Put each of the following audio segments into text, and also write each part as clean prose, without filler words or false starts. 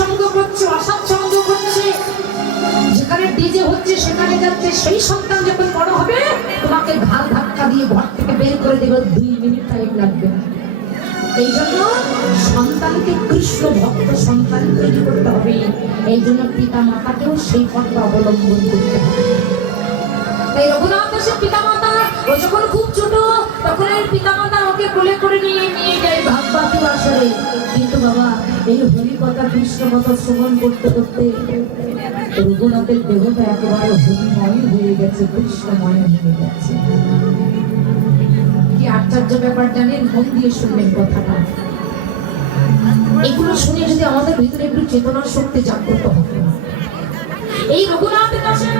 সঙ্গ করছে, অসৎ সঙ্গ করছে, যেখানে ডিজে হচ্ছে সেখানে যাচ্ছে, সেই সন্তান যখন বড় হবে তোমাকে ঘাড় ধাক্কা দিয়ে ঘর থেকে বের করে দেবে, 2 মিনিট টাইম লাগবে না। এই জন্য সন্তানকে কৃষ্ণ ভক্ত সন্তান তৈরি করতে হবে। এই জন্য পিতা মাতাকেও সেই পথটা অবলম্বন করতে হবে। তাই রঘুনাথ দাসের পিতা মাতা ও যখন খুব ছোট তখন এর পিতা মাতা ওকে কোলে করে নিয়ে যায় ভাগবতী আসরে। কিন্তু বাবা এই হরি কথা কৃষ্ণ কথা শ্রবণ করতে করতে রঘুনাথের দেহটা একেবারে হরিময় হয়ে গেছে, কৃষ্ণময় হয়ে গেছে। কি আশ্চর্য ব্যাপার জানেন? মন দিয়ে শুনবেন কথাটা। এগুলো শুনে যদি আমাদের ভিতরে একটু চেতনার শক্তি জাগ্রত হবে। এই রঘুনাথ দাসের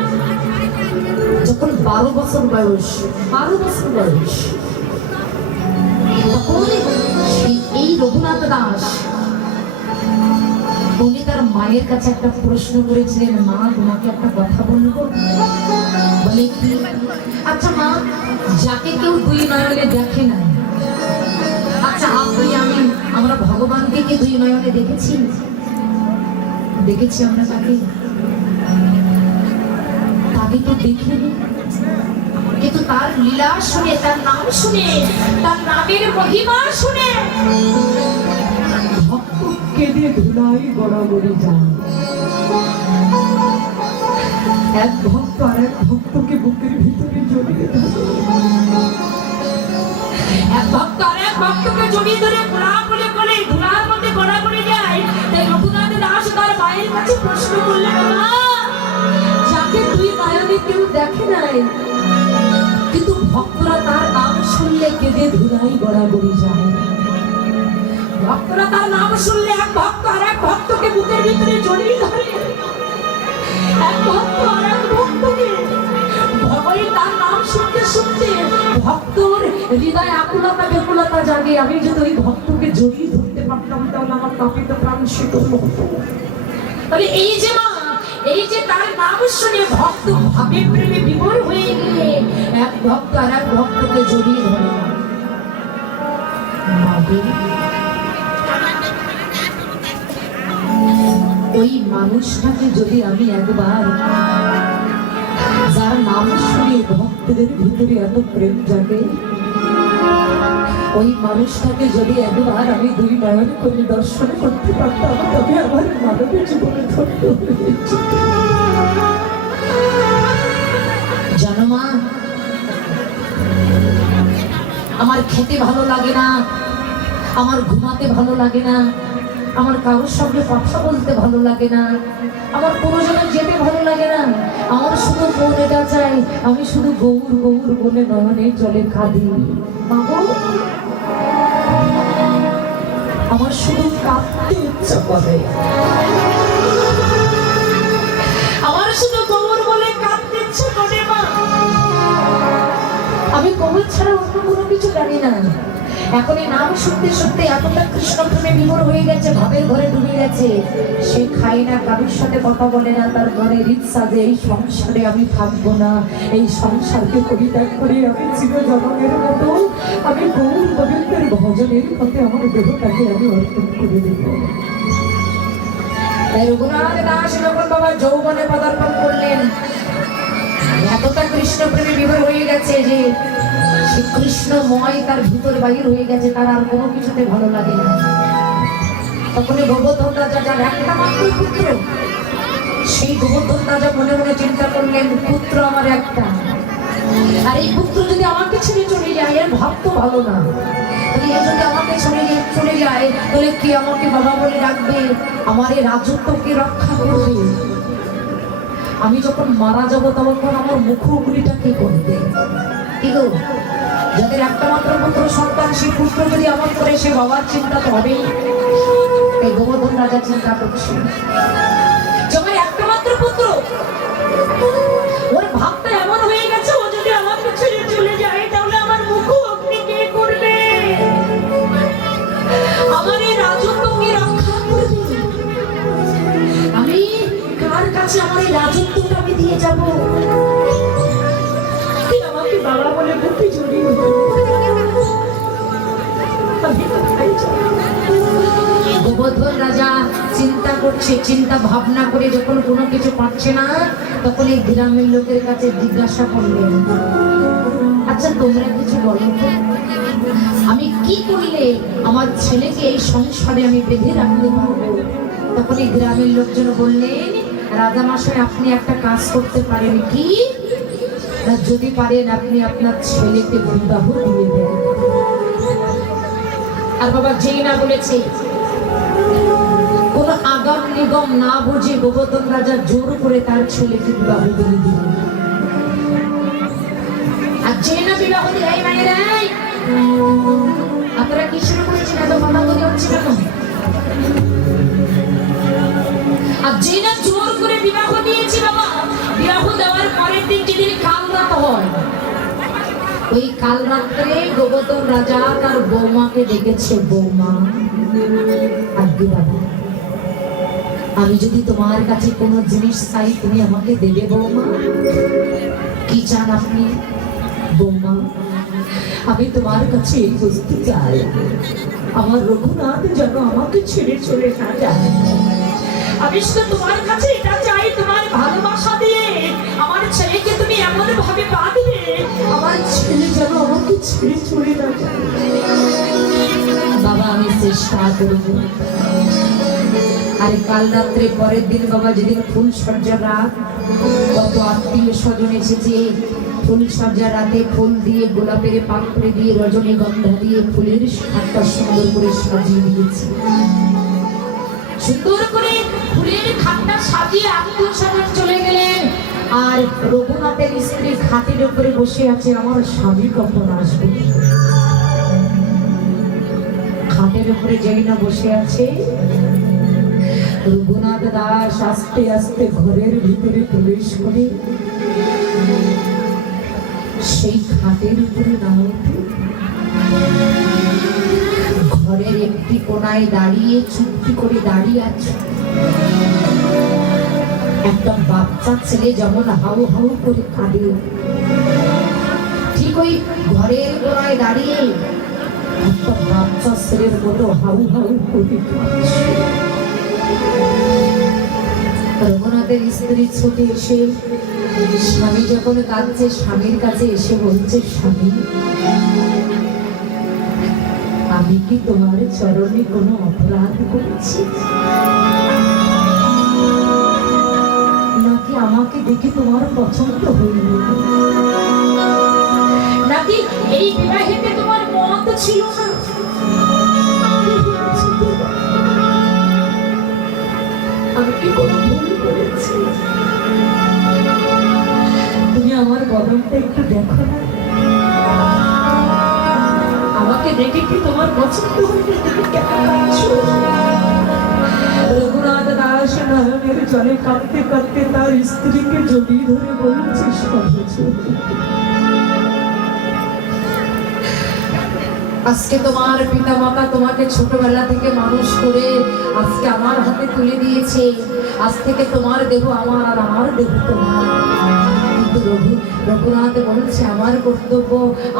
যখন 12 বছর বয়স, তখন এই রঘুনাথ দাস উনি তার মায়ের কাছে একটা প্রশ্ন করেছিলেন, মা তোমাকে একটা কথা বলবো। বলে কি? আচ্ছা মা, যাকে কেউ 2 নয়নে দেখে না, আচ্ছা আপনি আমরা ভগবানকে কি 2 নয়নে দেখেছি? দেখেছি আমরা তাকে তো দেখিনি, কিন্তু তার লীলা শুনে, তার নাম শুনে, তার নামের মহিমা শুনে ভক্ত কেঁদে ধুলাই গড়াগড়ি যায়। এক ভক্ত আর এক ভক্তকে বুকের ভিতরে জড়িয়ে ধরে, এক ভক্ত আর এক ভক্তকে জড়িয়ে ধরে গোড়াগড়ি করে ধুলার মধ্যে গড়াগড়ি যায়। তাই রঘুনাথ দাস তার মায়ের কাছে প্রশ্ন করলেন, মা যাকে 2 নয়নে কেউ দেখে নাই, কিন্তু ভক্তরা তার নাম শুনলে কেঁদে ধুলাই গড়াগড়ি যায়। ভক্তরা তার নাম শুনলে এক ভক্ত আর এক ভক্তকে বুকের ভিতরে জড়িয়ে ধরে, এক ভক্ত আর এক ভক্তকে ভগবানের তার নাম শুনতে শুনতে ভক্তর হৃদয় আকুলতা ব্যাকুলতা জাগে। আমি যদি ওই ভক্তকে জড়িয়ে ধরতে পারতাম তাহলে আমার কাঁপিত প্রাণ শীতল হতো। তাহলে এই যে মা, এই যে তার নাম শুনে ভক্ত ভাবে প্রেমে বিভোর হয়ে গেলে এক ভক্ত আর এক ভক্তকে জড়িয়ে ধরে, ওই মানুষটাকে যদি আমি একবার, যার নাম শুনে ভক্তদের ভিতরে এত প্রেম জাগে, ওই মানুষটাকে যদি একবার আমি 2 নয়ন করে দর্শন করতে পারতাম তবে আমার মানবের জীবনে ধন্য হয়েছে। জানো মা, আমার খেতে ভালো লাগে না, আমার ঘুমাতে ভালো লাগে না, আমার কারোর সঙ্গে কথা বলতে ভালো লাগে না, আমার কোনো জায়গায় যেতে ভালো লাগে না, আমার শুধু মন এটা চাই আমি শুধু গৌর গৌর বলে নয়নে জলে কাঁদি। আমার শুধু কাঁদতে ইচ্ছা করে, আমার শুধু গৌর বলে কাঁদতে ইচ্ছা করে মা। আমি গৌর ছাড়া অন্য কোনো কিছু জানি না। এখন এই নাম শুনতে শুনতে এতটা কৃষ্ণ প্রেমে বিভোর হয়ে গেছে, ভাবের ঘরে ডুবে গেছে। সে খায় না, কারোর সাথে কথা বলে না, তার ঘরে ইচ্ছা যে এই সংসারে আমি থাকবো না, এই সংসারকে পরিত্যাগ করে আমি চিরজনমের মতো আমি গৌর গোবিন্দের ভজনের পথে আমার দেহটাকে আমি অর্পণ করে দেব। তাই রঘুনাথ দাস যখন বাবা যৌবনে পদার্পণ করলেন, এতটা কৃষ্ণ প্রেমে বিভোর হয়ে গেছে যে কৃষ্ণময় তার ভিতর বাহির হয়ে গেছে, তার আর কোনো কিছুতে ভালো লাগে না। তখন গোবর্ধন রাজা, যার একটা মাত্র পুত্র, সেই গোবর্ধন রাজা মনে মনে চিন্তা করলেন, পুত্র আমার একটা, আর এই পুত্র যদি আমাকে ছেড়ে চলে যায় এর ভাব তো ভালো না। যদি আমাকে চলে যায় তাহলে কে আমাকে বাবা বলে ডাকবে, আমার এই রাজত্বকে রক্ষা করবে, আমি যখন মারা যাবো তখন আমার মুখগুলিটা কে করবে? যাদের একটা মাত্র পুত্র সন্তান, সেই পুত্র যদি আমার করে সে বাবার চিন্তা তো হবেই। এই গোবর্ধন রাজা চিন্তা করছে যখন একটা মাত্র পুত্র, ওর ভাবটা এমন হয়ে গেছে, ও যদি আমাকে ছেড়ে চলে যায় তাহলে আমার মুখ অগ্নি কে করবে, আমার এই রাজত্ব কে রক্ষা করবে, আমি কার কাছে আমার এই রাজত্বটা আমি দিয়ে যাবো? আমাকে বাবা বলে বুকে জড়িয়ে গোবর্ধন রাজা চিন্তা করছে, চিন্তা ভাবনা করে যখন কোনো কিছু পাচ্ছে না, তখন এই গ্রামের লোকের কাছে জিজ্ঞাসা করলেন, আচ্ছা তোমরা কিছু বলো তো, আমি কি করলে আমার ছেলেকে এই সংসারে আমি বেঁধে রাখতে পারবো? তখন এই গ্রামের লোকজন বললেন, রাজামশাই আপনি একটা কাজ করতে পারেন। কি? না যদি পারেন আপনি আপনার ছেলেকে বিবাহ দিয়ে দেন। আর বাবা যেই না বলেছে, কোন আগাম নিগম না বুঝে গোবর্ধন রাজা জোর করে তার ছেলেকে বিবাহ দিয়ে দিলেন। আর যেই না বিবাহ দিয়ে, এই মায়েরা আপনারা কি শুরু করেছেন? এত কথা বলে হচ্ছে কেন? আর যে না জোর করে বিবাহ দিয়েছি বাবা, বিবাহ দেওয়ার পরের দিন যেদিন কাল রাত হয়, ওই কাল রাত্রে গোবর্ধন রাজা তার বৌমাকে ডেকেছে, বৌমা আজ্ঞে বাবা, আমি যদি তোমার কাছে কোনো জিনিস চাই তুমি আমাকে দেবে বৌমা? কি চান আপনি? বৌমা আমি তোমার কাছে এই বস্তু চাই, আমার রঘুনাথ যেন আমাকে ছেড়ে চলে না যায়। আমি শুধু তোমার কাছে এটা চাই, তোমার ভালোবাসা দিয়ে আমার ছেলেকে তুমি এমন ভাবে বাঁধবে, আমার ছেলে যেন আমাকে ছেড়ে চলে না যায়। বাবা আমি চেষ্টা করব। আর কাল রাত্রে পরের দিন বাবা যেদিন ফুল সজ্জা রাত, কত আত্মীয় স্বজন এসেছে, ফুল সজ্জা রাতে ফুল দিয়ে, গোলাপের পাপড়ি দিয়ে, রজনীগন্ধা দিয়ে ফুলের খাটটা সুন্দর করে সাজিয়ে দিয়েছে। সুন্দর করে ফুলের খাটটা সাজিয়ে আত্মীয় স্বজন চলে গেলেন। আর রঘুনাথের স্ত্রী খাটের উপরে বসে আছে, আমার স্বামী কখন আসবে? খাটের উপরে যেই না বসে আছে, রঘুনাথ দাস আস্তে আস্তে ঘরের ভিতরে প্রবেশ করে সেই খাটের উপরে না উঠে ঘরের একটি কোনায় দাঁড়িয়ে চুপটি করে দাঁড়িয়ে আছে। একটা বাচ্চা ছেলে যেমন হাউ হাউ করে কাঁদে, ঠিক ওই ঘরের কোনায় দাঁড়িয়ে একটা বাচ্চা ছেলের মতো হাউ হাউ করে কাঁদছে। রঘুনাথের স্ত্রী ছুটে এসে, স্বামী যখন কাঁদছে, স্বামীর কাছে এসে বলছে, স্বামী আমি কি তোমার চরণে কোনো অপরাধ করেছি? নাকি আমাকে দেখে তোমার পছন্দ হইল? নাকি এই বিবাহেতে তোমার মত ছিল না? আমি কি কোনো ভুল করেছি? তুমি আমার বদনটা একটু দেখো না, আমাকে দেখে কি তোমার পছন্দ হইলে? তুমি কেন কাঁদছো? রঘুনাথ দাস নয়নের জলে কাঁদতে কাঁদতে তার স্ত্রীকে জড়িয়ে ধরে বলছে, আজকে তোমার পিতা মাতা তোমাকে ছোটবেলা থেকে মানুষ করে আজকে আমার হাতে তুলে দিয়েছে। আজ থেকে তোমার দেহ আমার আর আমার দেহ তোমার। কিন্তু রঘুনাথ বলছে, আমার কর্তব্য,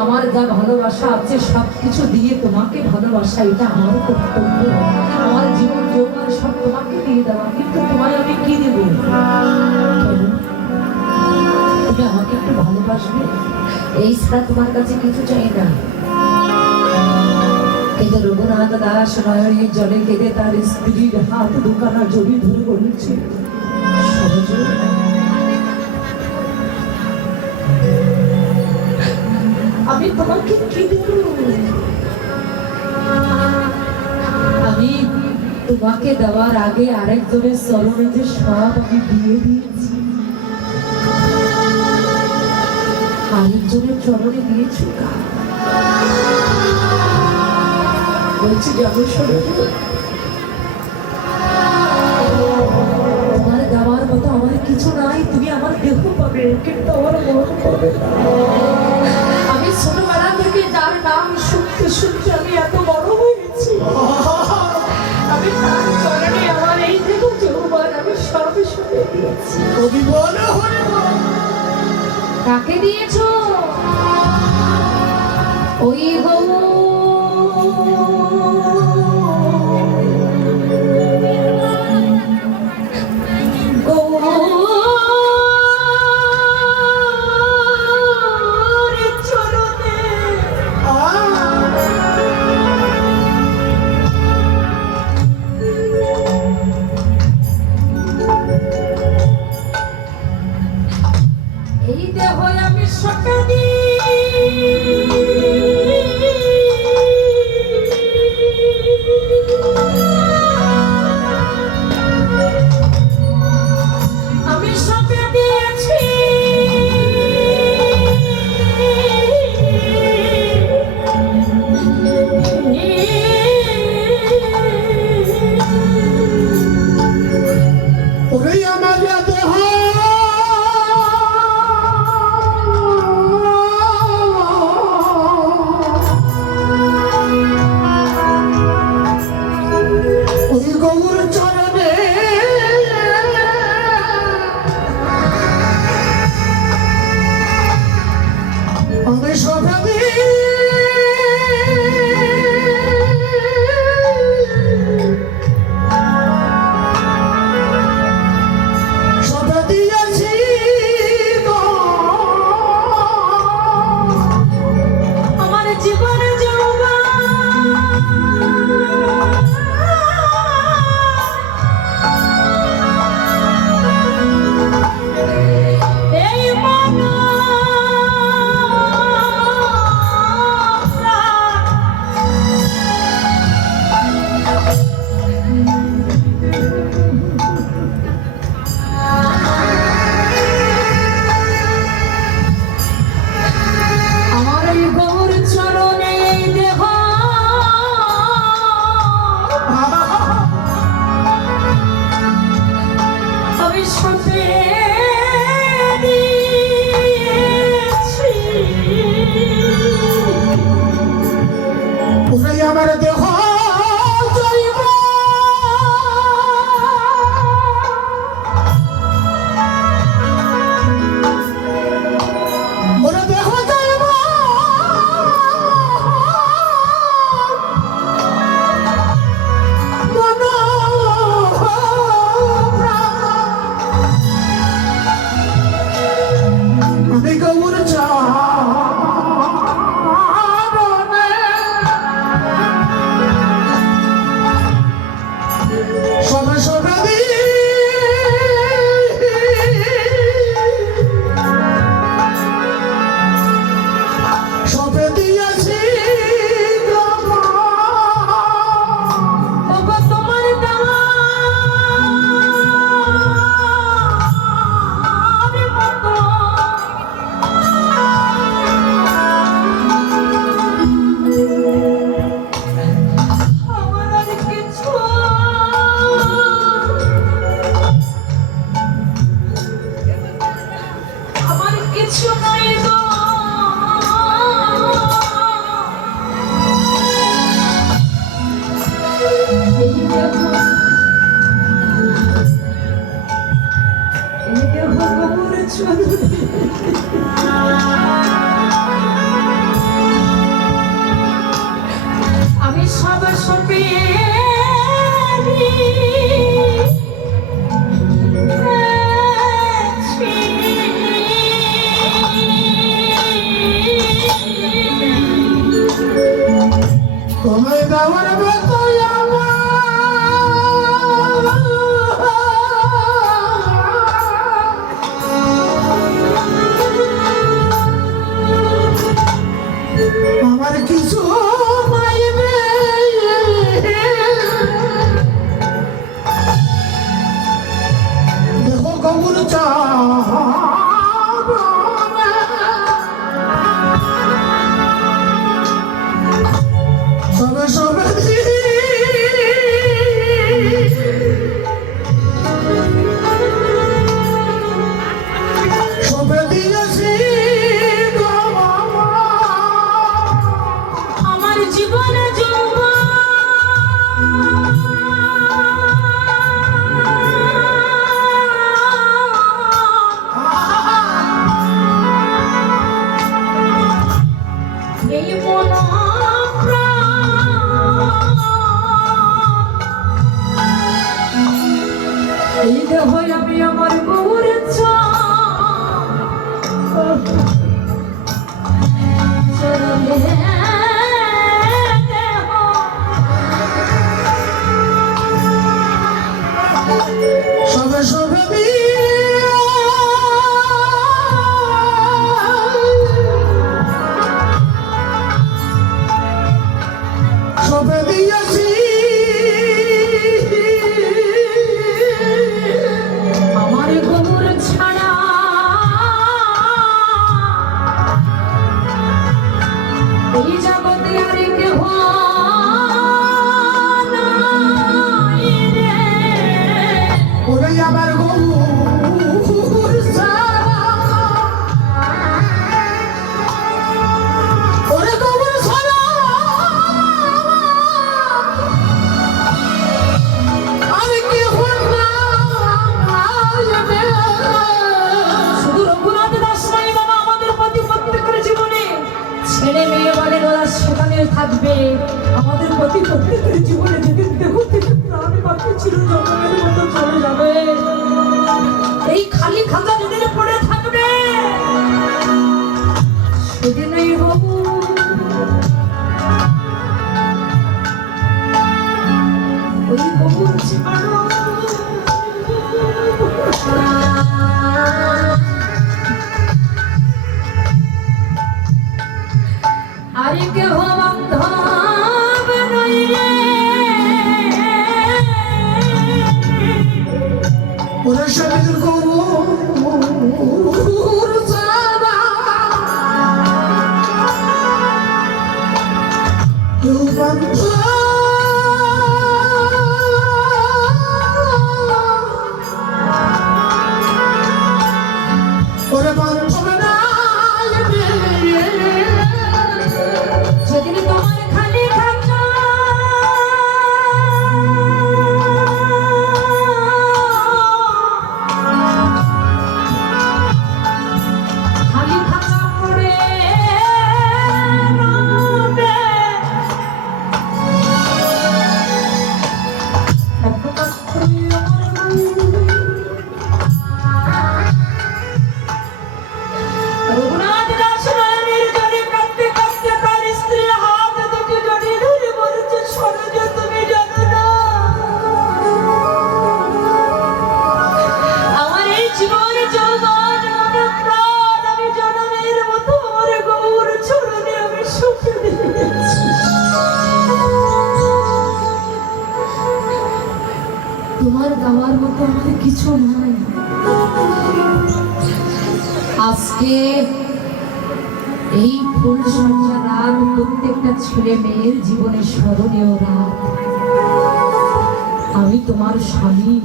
আমার যা ভালোবাসা আছে সবকিছু দিয়ে তোমাকে ভালোবাসা, এটা আমার কর্তব্য। আমার জীবন যৌবন সব তোমাকে দিয়ে দেওয়া, কিন্তু তোমায় আমি কি দেব? তুমি আমাকে একটু ভালোবাসবে, এই ছাড়া তোমার কাছে কিছু চাই না। কিন্তু রঘুনাথ দাস নয়নের জলে কেঁদে তার স্ত্রীর হাত দুখানা জড়িয়ে ধরে বলছে, আমি তোমাকে কি দেব? আমি তোমাকে দেওয়ার আগে আরেকজনের চরণে যে সব আমি দিয়ে দিয়েছি, আরেকজনের চরণে দিয়েছি বলছি, যাবো তোমার দেওয়ার মতো আমার কিছু নাই। তুমি আমার দেহ পাবে কিন্তু আমার মন পাবে না। আমি ছোটবেলা থেকে যার নাম শুনতে শুনতে আমি এত বড় হয়েছি, আমি তার চরণে আমার এই দেহ যৌবন আমি সব শুনে দিয়েছি। কাকে দিয়েছ? ওই গো ওরে আমার দেহ জৈব ওরে দেহ জৈব মন আমি গৌর সবে সবে সবে দিয়েছি ওগো তোমার দেওয়া আমি মতো আমার আর কিছু আমার কিছু নাই গো এই দেখো গোবর চুরি আমি সব সপে তোমায় দেওয়ার বেতয় আমার কিছু মাইবে দেখো গৌর চা সবে সবে সবে দিয়েছি আমার জীবনে যৌবন এই মন এই দেহ আমি আমার গৌর সবে সবে সবে দিয়েছি আমার গৌর ছাড়া এই জগতে আর কেহ নাই রে। ওরে আমার গৌর ছাড়া ওরে গৌর ছাড়া আমি কি শুধু রঘুনাথ দাস নয় বাবা, আমাদের প্রতি প্রত্যেকের জীবনে ছেলে মেয়ে বলে ওরা সেখানে থাকবে। আমাদের প্রতি প্রত্যেকের জীবনে যেদিন দেহ থেকে প্রাণ বাকি ছিল জগতের মতো চলে যাবে, এই খালি খাতা যেদিন পড়ে থাকবে সেদিনই হবু ওই হবু ছাড়ো আর কেহ বান্ধব নই রে। ওরে স্বামীর গৌর ছাড়া কেউ বান্ধব ওরে বান্ধব নাই রে। যেদিন তোমার খালি থাকবে তো আমাদের কিছু নাই। আজকে এই ফুল সজ্জা রাত প্রত্যেকটা ছেলে মেয়ের জীবনে স্মরণীয় রাত। আমি তোমার স্বামী,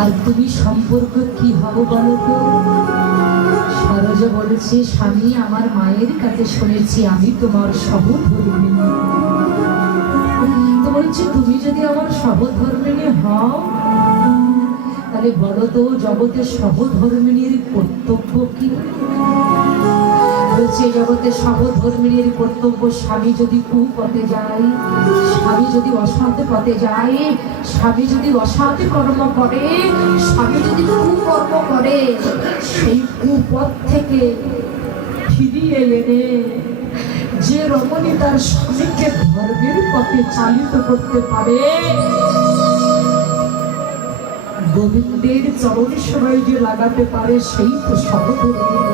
আর তুমি সম্পর্ক কি হবে বলো তো? সরোজ বলেছে, স্বামী আমার মায়ের কাছে শুনেছি আমি তোমার সহধর্মিণী। তো বলছে, তুমি যদি আমার সহধর্মিণী হও তাহলে বলো তো জগতের সহধর্মিণীর কর্তব্য কি? বলছে, জগতের সহধর্মিণীর কর্তব্য, স্বামী যদি কুপথে যায়, স্বামী যদি অসৎ পথে যায়, স্বামী যদি অসৎ কর্ম করে, স্বামী যদি কুকর্ম করে, সেই কুপথ থেকে ফিরিয়ে এনে যে রমণী তার স্বামীকে ধর্মের পথে চালিত করতে পারে, গোবিন্দের চরণ সবাই যে লাগাতে পারে, সেই তো সহধর্মিণী।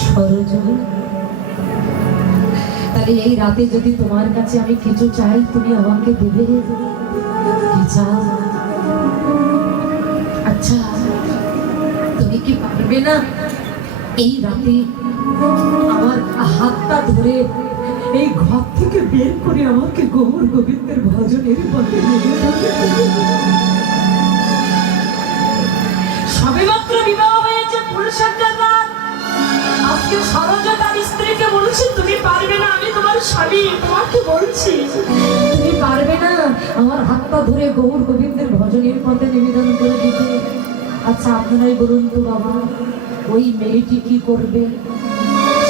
সরোজ, তাহলে এই রাতে যদি তোমার কাছে আমি কিছু চাই, তুমি আমাকে দেবে? কি চাও? আচ্ছা, তুমি কি পারবে না এই রাতে আমার হাতটা ধরে এই ঘর থেকে বের করে আমাকে গৌর গোবিন্দের ভজনের পথে নিয়ে যাবে? সবেমাত্র বিবাহ হয়েছে, ফুলসজ্জার রাত। আজকে সরোজ তার স্ত্রীকে বলছে, তুমি পারবে না, আমি তোমার স্বামী, তোমাকে বলছি তুমি পারবে না আমার হাতটা ধরে গৌর গোবিন্দের ভজনের পথে নিবেদন করে দিতে? আচ্ছা, আপনারাই বলুন তো বাবা, ওই মেয়েটি কি করবে?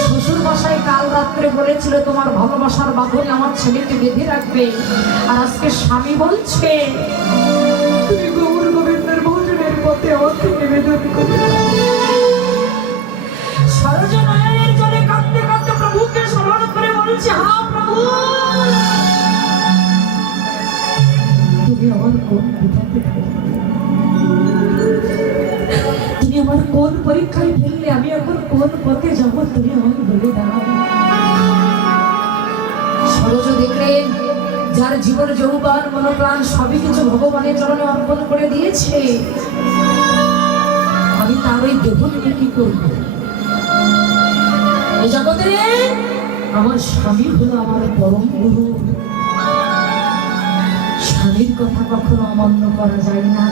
শ্বশুর মশাই কাল রাত্রে বলেছিল তোমার ভালোবাসার বাঁধনে আমার ছেলেকে বেঁধে রাখবে, আর আজকে স্বামী বলছে তুমি গৌর গোবিন্দের ভজনের পথে আমাকে নিবেদন করবে। সরোজ নয়নের জলে কাঁদতে কাঁদতে প্রভুকে স্মরণ করে বলছে, হা প্রভু, তুমি আমার কোন বিপদে ফেললে? তুমি আমার কোন পরীক্ষায় ফেললে? আমি এখন কোন পথে যাব, তুমি আমাকে বলে দাও। সরোজ দেখলেন, যার জীবন যৌবন মনোপ্রাণ সবই কিছু ভগবানের চরণে অর্পণ করে দিয়েছে, আমি তার ওই দেহ নিয়ে কি করবো? এই জগতে আমার স্বামী হলো আমার পরম গুরু। স্বামীর কথা কখনো অমান্য করা যায় না।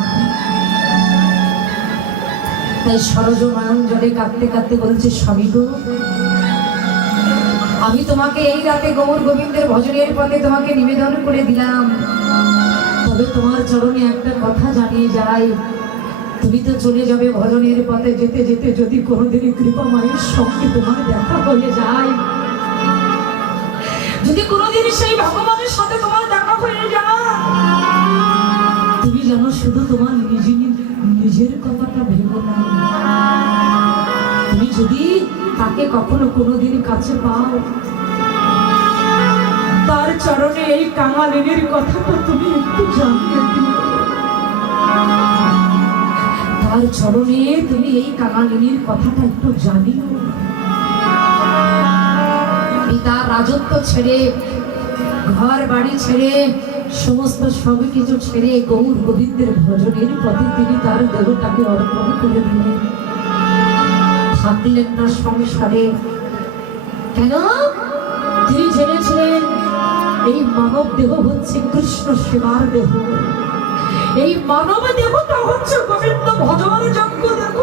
তাই সরোজ নয়ন জলে কাঁদতে কাঁদতে বলছে, স্বামী গো, আমি তোমাকে এই রাতে গৌর গোবিন্দের ভজনের পথে তোমাকে নিবেদন করে দিলাম, তবে তোমার চরণে একটা কথা জানিয়ে যাই, তুমি তো চলে যাবে ভজনের পথে, যেতে যেতে যদি কোনোদিনই কৃপা মায়ের সঙ্গে তোমার দেখা হয়ে যায়, যদি কোনোদিন সেই ভগবানের সাথে তোমার দেখা হয়ে যায়, তুমি জানো শুধু তোমার নিজের কথাটা ভেবো না। তুমি যদি তাকে কখনো কোনোদিন কাছে পাও, তার চরণে এই কাঙালিনীর কথাটা তুমি একটু জানিয়ে দিও। তার চরণে তুমি এই কাঙালিনীর কথাটা একটু জানিও। পিতার রাজত্ব ছেড়ে, ঘর বাড়ি ছেড়ে, সমস্ত সব কিছু ছেড়ে গৌর গোবিন্দের ভজনের পথে তিনি তার দেহটাকে অর্পণ করে দিলেন। থাকলেন না সংসারে। কেন? তিনি জেনেছিলেন এই মানব দেহ হচ্ছে কৃষ্ণ সেবার দেহ, এই মানব দেহটা হচ্ছে গোবিন্দ ভজন যজ্ঞ দেহ,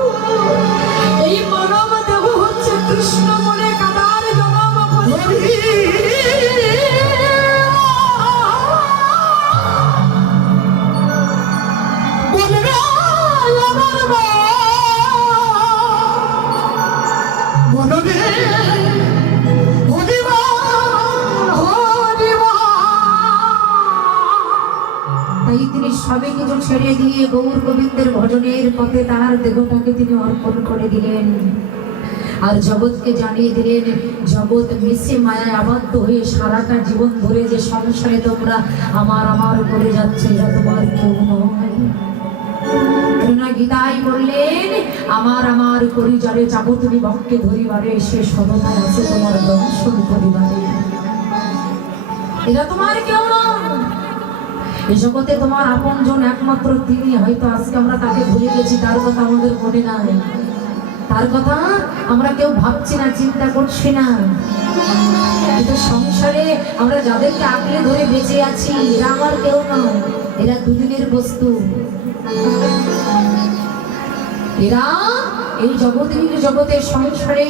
এই মানব দেহ হচ্ছে কৃষ্ণ মনে কাদার জনম বলি। তাই তিনি সবে কিছু ছেড়ে দিয়ে গৌর গোবিন্দের ভজনের পথে তার দেহটাকে তিনি অর্পণ করে দিলেন, আর জগৎকে জানিয়ে দিলেন, জগৎ মিশে মায়ায় আবদ্ধ হয়ে সারাটা জীবন ধরে যে সংসারে তোমরা আমার আমার করে যাচ্ছে, এটা তোমার কেউ নয়। গীতায় বললেন, আমার আমার পরিবারে যাবো তুমি ভক্তকে ধরিবারে, সে সদনায় আছে তোমার দর্শন করিবারে। এরা তোমার কেউ নয়। এই জগতে তোমার আপনজন একমাত্র তিনি। হয়তো আজকে আমরা তাকে ভুলে গেছি, তার কথা আমাদের মনে নাই, তার কথা আমরা কেউ ভাবছি না, চিন্তা করছি না। কিন্তু সংসারে আমরা যাদেরকে আঁকড়ে ধরে বেঁচে আছি, এরা আমার কেউ নয়, এরা দুদিনের বস্তু। এরা এই জগতের সংসারে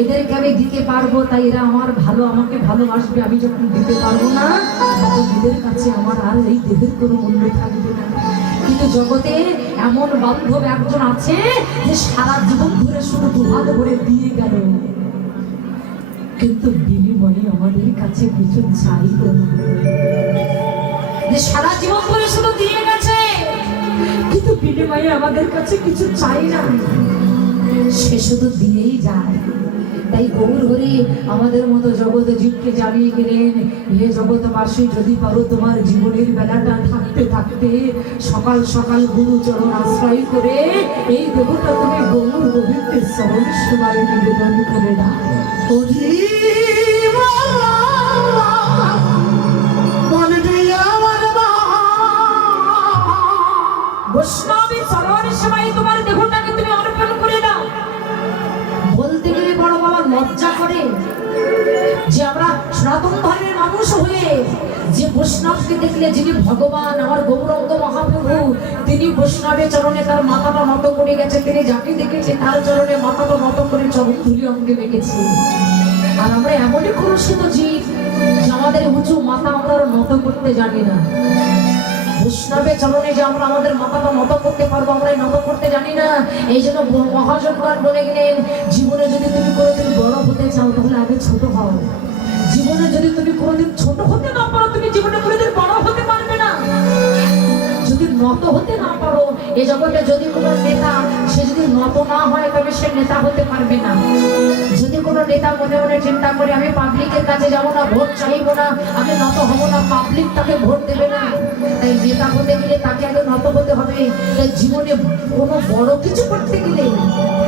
এদেরকে আমি দিতে পারবো, তাই এরা আমার ভালো, আমাকে ভালোবাসবে। আমি যখন দিতে পারবো না, তখন এদের কাছে আমার আর এই দেহের কোনো মূল্য থাকবে না। কিন্তু জগতে এমন বান্ধব একজন আছে যে সারা জীবন ধরে শুধু দুহাত ভরে দিয়ে গেল, কিন্তু বিনিময়ে আমাদের কাছে কিছু চাইল না। যে সারা জীবন ধরে শুধু দিয়ে গেছে, কিন্তু বিনিময়ে আমাদের কাছে কিছু চাই না, সে শুধু দিয়েই যায়। তাই গৌর হরি আমাদের মতো জগৎ জীবকে জানিয়ে গেলেন, হে জগৎবাসী, যদি পারো তোমার জীবনের বেলাটা থাকতে থাকতে সকাল সকাল গুরু চরণ আশ্রয় করে এই দেবতা তুমি গৌর গোবিন্দের চরণ সেবায় নিবেদন করে দাও। বৈষ্ণবের চরণ সেবায় তোমার দেহটাকে তুমি অর্পণ করে দাও। বলতে গেলে বড় বাবা লজ্জা করে যে আমরা সনাতন ধর্মের মানুষ হয়ে যে বৈষ্ণবকে দেখলে, যিনি ভগবান আমার গৌরাঙ্গ মহাপ্রভু, তিনি বৈষ্ণবের চরণে তার মাথাটা নত করে গেছে, তিনি যাকে দেখেছে তার চরণে মাথাটা নত করে চরণ ধুলি অঙ্গে রেখেছে। আর আমরা এমনই কুরুষিত জীব যে আমাদের উঁচু মাথা আমরা নত করতে জানি না। বৈষ্ণবের চরণে যে আমরা আমাদের মাথাটা নত করতে পারবো, আমরা নত করতে জানি না। এই জন্য মহাজনগণ বলে গেলেন, জীবনে যদি তুমি কোনোদিন বড় হতে চাও তাহলে আগে ছোট হও। জীবনে যদি তুমি কোনোদিন ছোট হতে না পারো, তুমি জীবনে কোনোদিন বড় হতে পারবে না। যদি নত হতে না পারো, এই জগতে যদি কোনো নেতা সে যদি নত না হয়, তবে সে নেতা হতে পারবে না। যদি কোনো নেতা মনে মনে চিন্তা করে আমি পাবলিকের কাছে যাবো না, ভোট চাইবো না, আমি নত হবো না, পাবলিক তাকে ভোট দেবে না, তাই নেতা হতে গেলে তাকে আগে নত হতে হবে। তাই জীবনে কোনো বড় কিছু করতে গেলে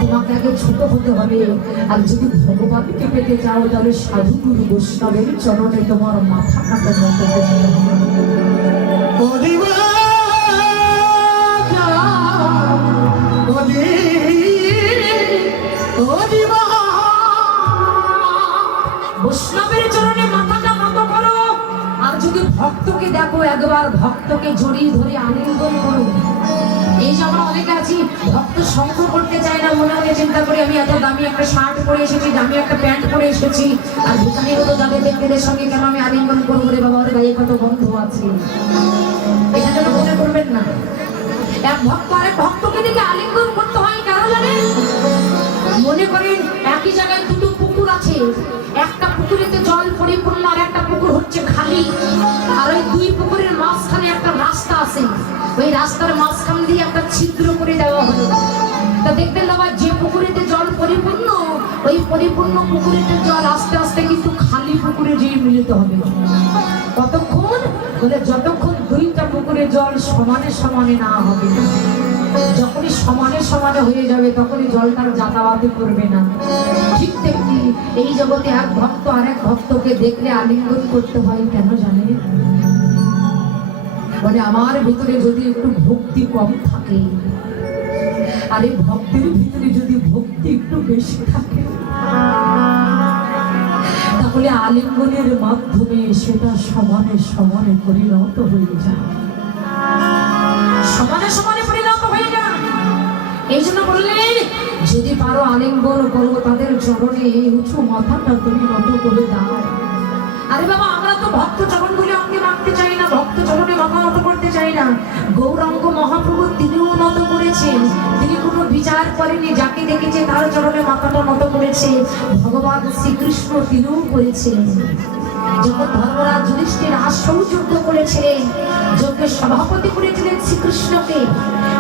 তোমাকে আগে ছোট হতে হবে। আর যদি ভগবানকে পেতে চাও, তাহলে সাধুগুরু বৈষ্ণবের চরণে তোমার মাথাটাকে নত করতে হবে। বৈষ্ণবের চরণে মাথাটা নত করো। আর যদি ভক্তকে দেখো, একবার ভক্তকে জড়িয়ে ধরে আলিঙ্গন করো। এই যে আমরা অনেকে আছি, ভক্ত সঙ্গ করতে চায় না, মনে মনে চিন্তা করি আমি এত দামি একটা শার্ট পরে এসেছি, দামি একটা প্যান্ট পরে এসেছি, আর দোকানের মতো যাদের ব্যক্তিদের সঙ্গে কেন আমি আলিঙ্গন করবো রে বাবা, ওর গায়ে কত গন্ধ আছে। এটা যেন মনে করবেন না। এক ভক্ত আরেক ভক্তকে দেখে আলিঙ্গন করতে হয় কেন জানেন? মনে করেন একই জায়গায় দুটো পুকুর আছে, একটা পুকুরেতে জল পরিপূর্ণ আর একটা পুকুর হচ্ছে খালি, আর ওই দুই পুকুরের মাঝখানে একটা রাস্তা আছে, ওই রাস্তার মাঝখান দিয়ে একটা ছিদ্র করে দেওয়া হলো। তা দেখবেন বাবা, যে পুকুরেতে জল পরিপূর্ণ, ওই পরিপূর্ণ পুকুরেতে জল আস্তে আস্তে কিন্তু খালি পুকুরে যেয়ে মিলিত হবে। কতক্ষণ বলে, যতক্ষণ দুইটা পুকুরে জল সমানে সমানে না হবে। যখনই সমানে সমানে হয়ে যাবে, তখনই জলটার যাতায়াত করবে না। ঠিক তেমনি এই জগতে এক ভক্ত আরেক ভক্তকে দেখলে আলিঙ্গন করতে হয় কেন জানেন? বলে আমার ভিতরে যদি একটু ভক্তি কম থাকে, আর এই ভক্তের ভিতরে যদি ভক্তি একটু বেশি থাকে, তাহলে আলিঙ্গনের মাধ্যমে সেটা সমানে সমানে পরিণত হয়ে যায়, সমানে সমানে পরিণত হয়ে যায়। এই জন্য বললেন, যদি পারো আলিঙ্গন করবো তাদের চরণে, উঁচু মাথাটা তুমি নত করে দাও। আরে বাবা, আমরা তো ভক্ত চরণ বলে অঙ্গে মানতে চাই না, ভক্ত চরণে মাথা নত করতে চাই না। গৌরাঙ্গ মহাপ্রভু তিনিও নত করেছেন, তিনি কোনো বিচার করেনি, যাকে দেখেছে তার চরণে মাথাটা নত করেছে। ভগবান শ্রীকৃষ্ণ তিনিও করেছেন। যখন ধর্মরাজ যুধিষ্ঠির আশ্রমযজ্ঞ করেছিলেন, যজ্ঞের সভাপতি করেছিলেন শ্রীকৃষ্ণকে,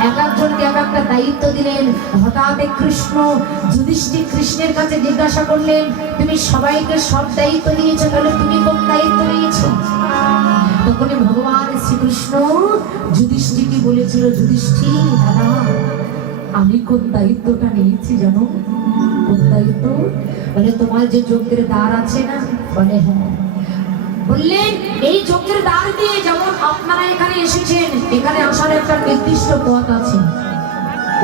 এক একজনকে এক একটা দায়িত্ব দিলেন। হঠাৎ কৃষ্ণ যুধিষ্ঠির কৃষ্ণের কাছে জিজ্ঞাসা করলেন, তুমি সবাইকে সব দায়িত্ব দিয়েছো, তাহলে তুমি কোন দায়িত্ব নিয়েছো? তখন ভগবান শ্রীকৃষ্ণ যুধিষ্ঠিরকে বলেছিল, যুধিষ্ঠির দাদা, আমি কোন দায়িত্বটা নিয়েছি জানো? কোন দায়িত্ব? বলে, তোমার যে যজ্ঞের দ্বার আছে না, বলে হ্যাঁ, বললেন এই যজ্ঞের দ্বার দিয়ে যেমন আপনারা এখানে এসেছেন, এখানে আসার একটা নির্দিষ্ট পথ আছে,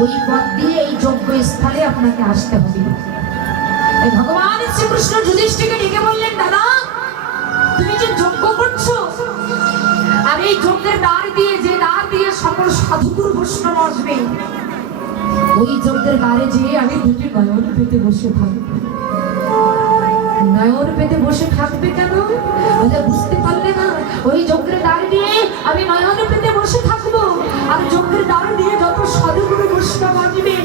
ওই পথ দিয়ে এই যজ্ঞ স্থলে আপনাকে আসতে হবে। তাই ভগবান শ্রীকৃষ্ণ যুধিষ্ঠিরকে ডেকে বললেন, দাদা তুমি যে যজ্ঞ করছো, আর এই যজ্ঞের দ্বার দিয়ে, যে দ্বার দিয়ে সকল সাধুগুরু বৈষ্ণব আসবে, ওই যজ্ঞের দ্বারে যেয়ে আমি দুটি নয়ন পেতে বসে থাকবো। নয়ন পেতে বসে থাকবে কেন? বুঝতে পারলে না? ওই যজ্ঞের দ্বার দিয়ে আমি নয়ন পেতে বসে থাকবো, আর যজ্ঞের দ্বার দিয়ে যত সাধুগুরু বৈষ্ণব আসবে,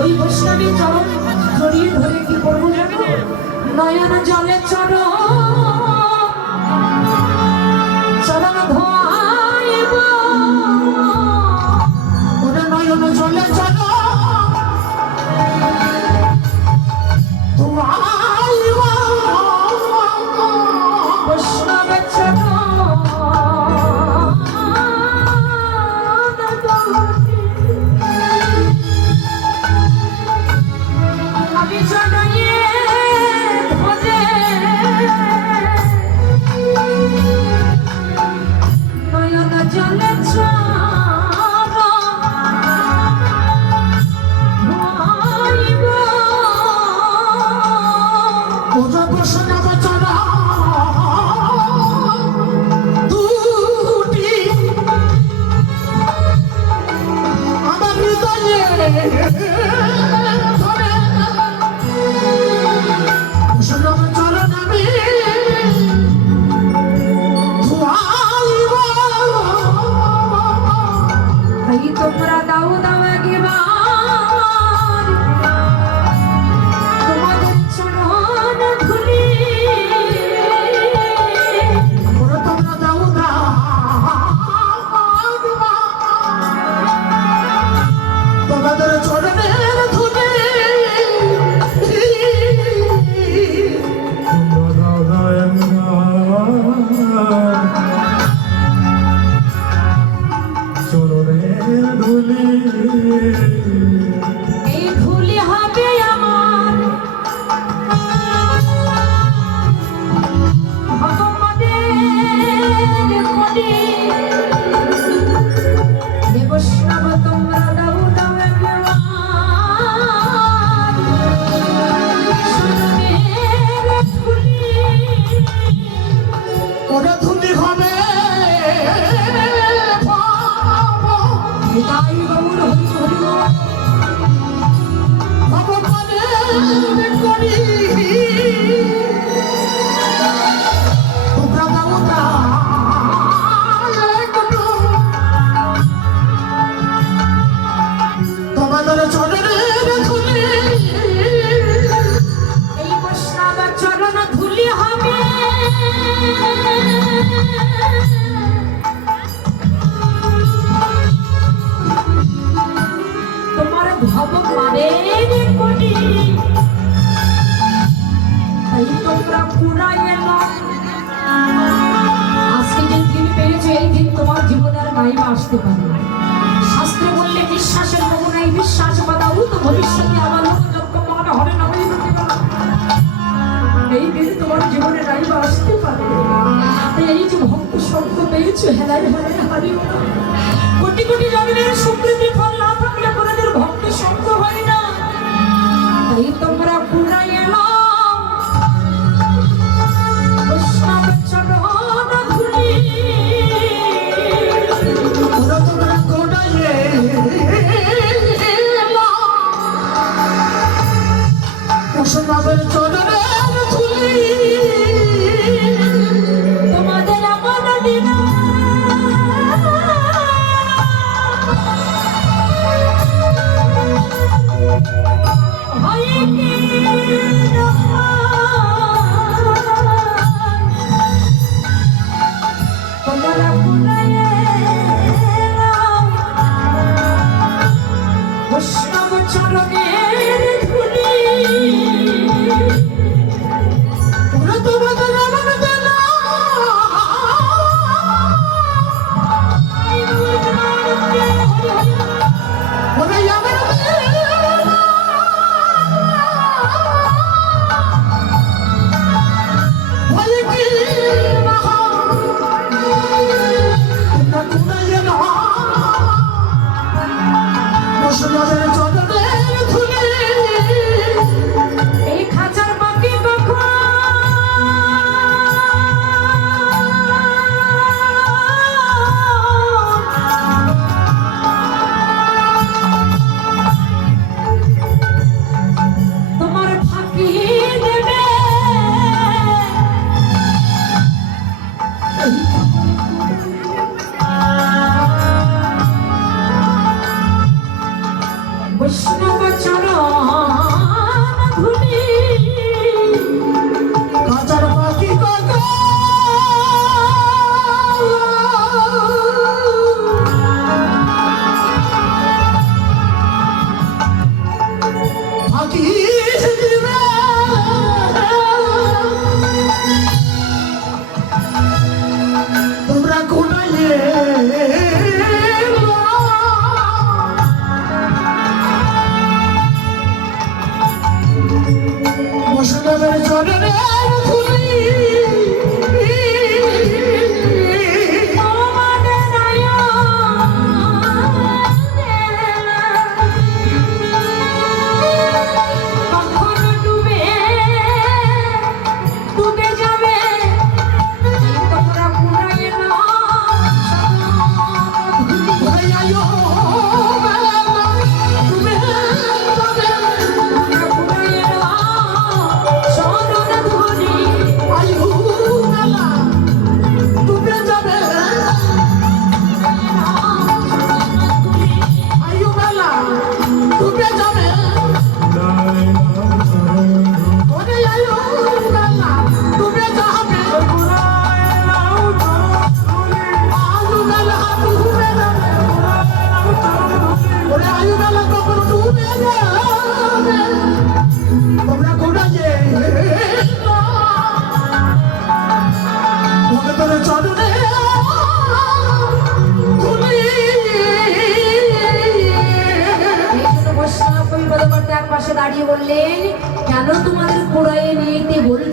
ওই বৈষ্ণবের চরণ জড়িয়ে ধরে কি করবো জানো? নয়ন জলে চরণ ধোয়াইব। ওরে নয়ন জলে চলো বৈষ্ণবের চরণ আমি জড়িয়ে ধরে নয়ন জলে চরণ ধোয়াইব। ওরে বৈষ্ণব চলো দুটি আমার হৃদয়ে ধরে বৈষ্ণব চলো আমি ধোয়াইব। এই তোমরা দাও দাও একবার তোমাদের চরণ ধুলি। ওরে তোমরা দাও দাও তোমাদের চরণের ধুলি এই ধুলি হবে আমার ভগবানের কোটি। হে বৈষ্ণব তোমরা দাও দাও একবার চরণের ধুলি। ওরে ধুলি হবে তাই গৌর হরি হরি বল। ভগবানের করি তোমরা দাও দাও তোমাদের চরণের ধুলি এই বৈষ্ণব চরণ ধুলি হবে তোমার ভগবানের কোটি। তাই তোমরা কুড়াইয়ে নাও। আজকে যে দিন পেয়েছো, এই দিন তোমার জীবনের মাইমা আসতে পারে। শাস্ত্রে বললে বিশ্বাসের নমুনায় বিশ্বাস বাদাউ তো ভবিষ্যতে আমার লোকযোগ্য মনে হবে না। এই দিন তোমার জীবনে মাইমা আসতে পারে। তাই এই যে ভক্ত সঙ্গ পেয়েছো, হেলায় হেলায় হারিও না। কোটি কোটি জন্মের সুকৃতি ফল না থাকলে কোনোদিন ভক্ত সঙ্গ হয় না। তাই তোমরা কুড়াইয়ে নাও বৈষ্ণবের চরণ ধুলি। ওরে তোমরা গোড়াইয়ে বৈষ্ণবের চরণের ধুলি তোমাদের আমার দিন হয় কি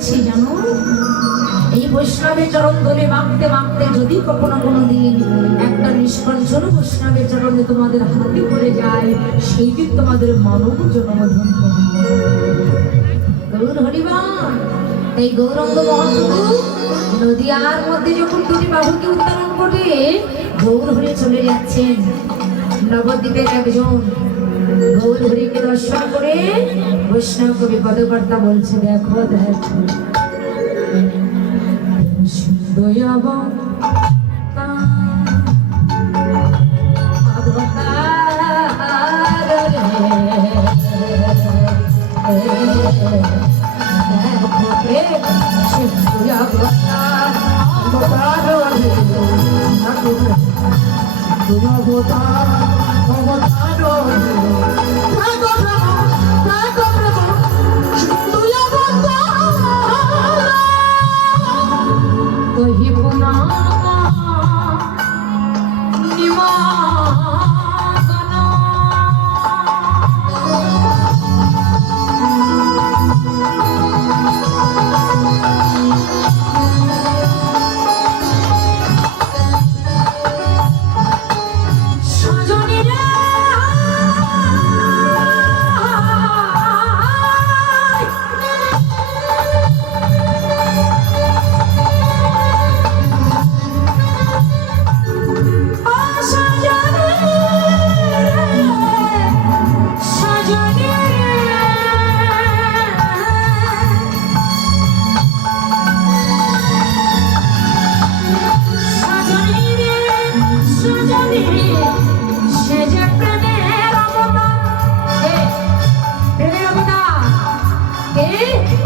যাচ্ছি জানো? এই বৈষ্ণবের চরণ ধরে মাখতে মাখতে যদি কখনো কোনো দিন একটা নিষ্কঞ্চন বৈষ্ণবের চরণে তোমাদের হাতে পড়ে যায়, সেই দিন তোমাদের মানব জন্ম ধন্য হবে। গৌর হরিবা, এই গৌরাঙ্গ মহাপ্রভু নদিয়ার মধ্যে যখন দুটি বাহুকে উত্তোলন করে গৌর হরি চলে যাচ্ছেন, নবদ্বীপের একজন গৌর হরিকে দর্শন করে বৈষ্ণব কবি পদকর্তা বলছে, দেখো দেখো দয়াবান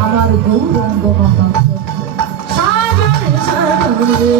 আমার গৌরাঙ্গ মহাপ্রভু সাজনে সাজনে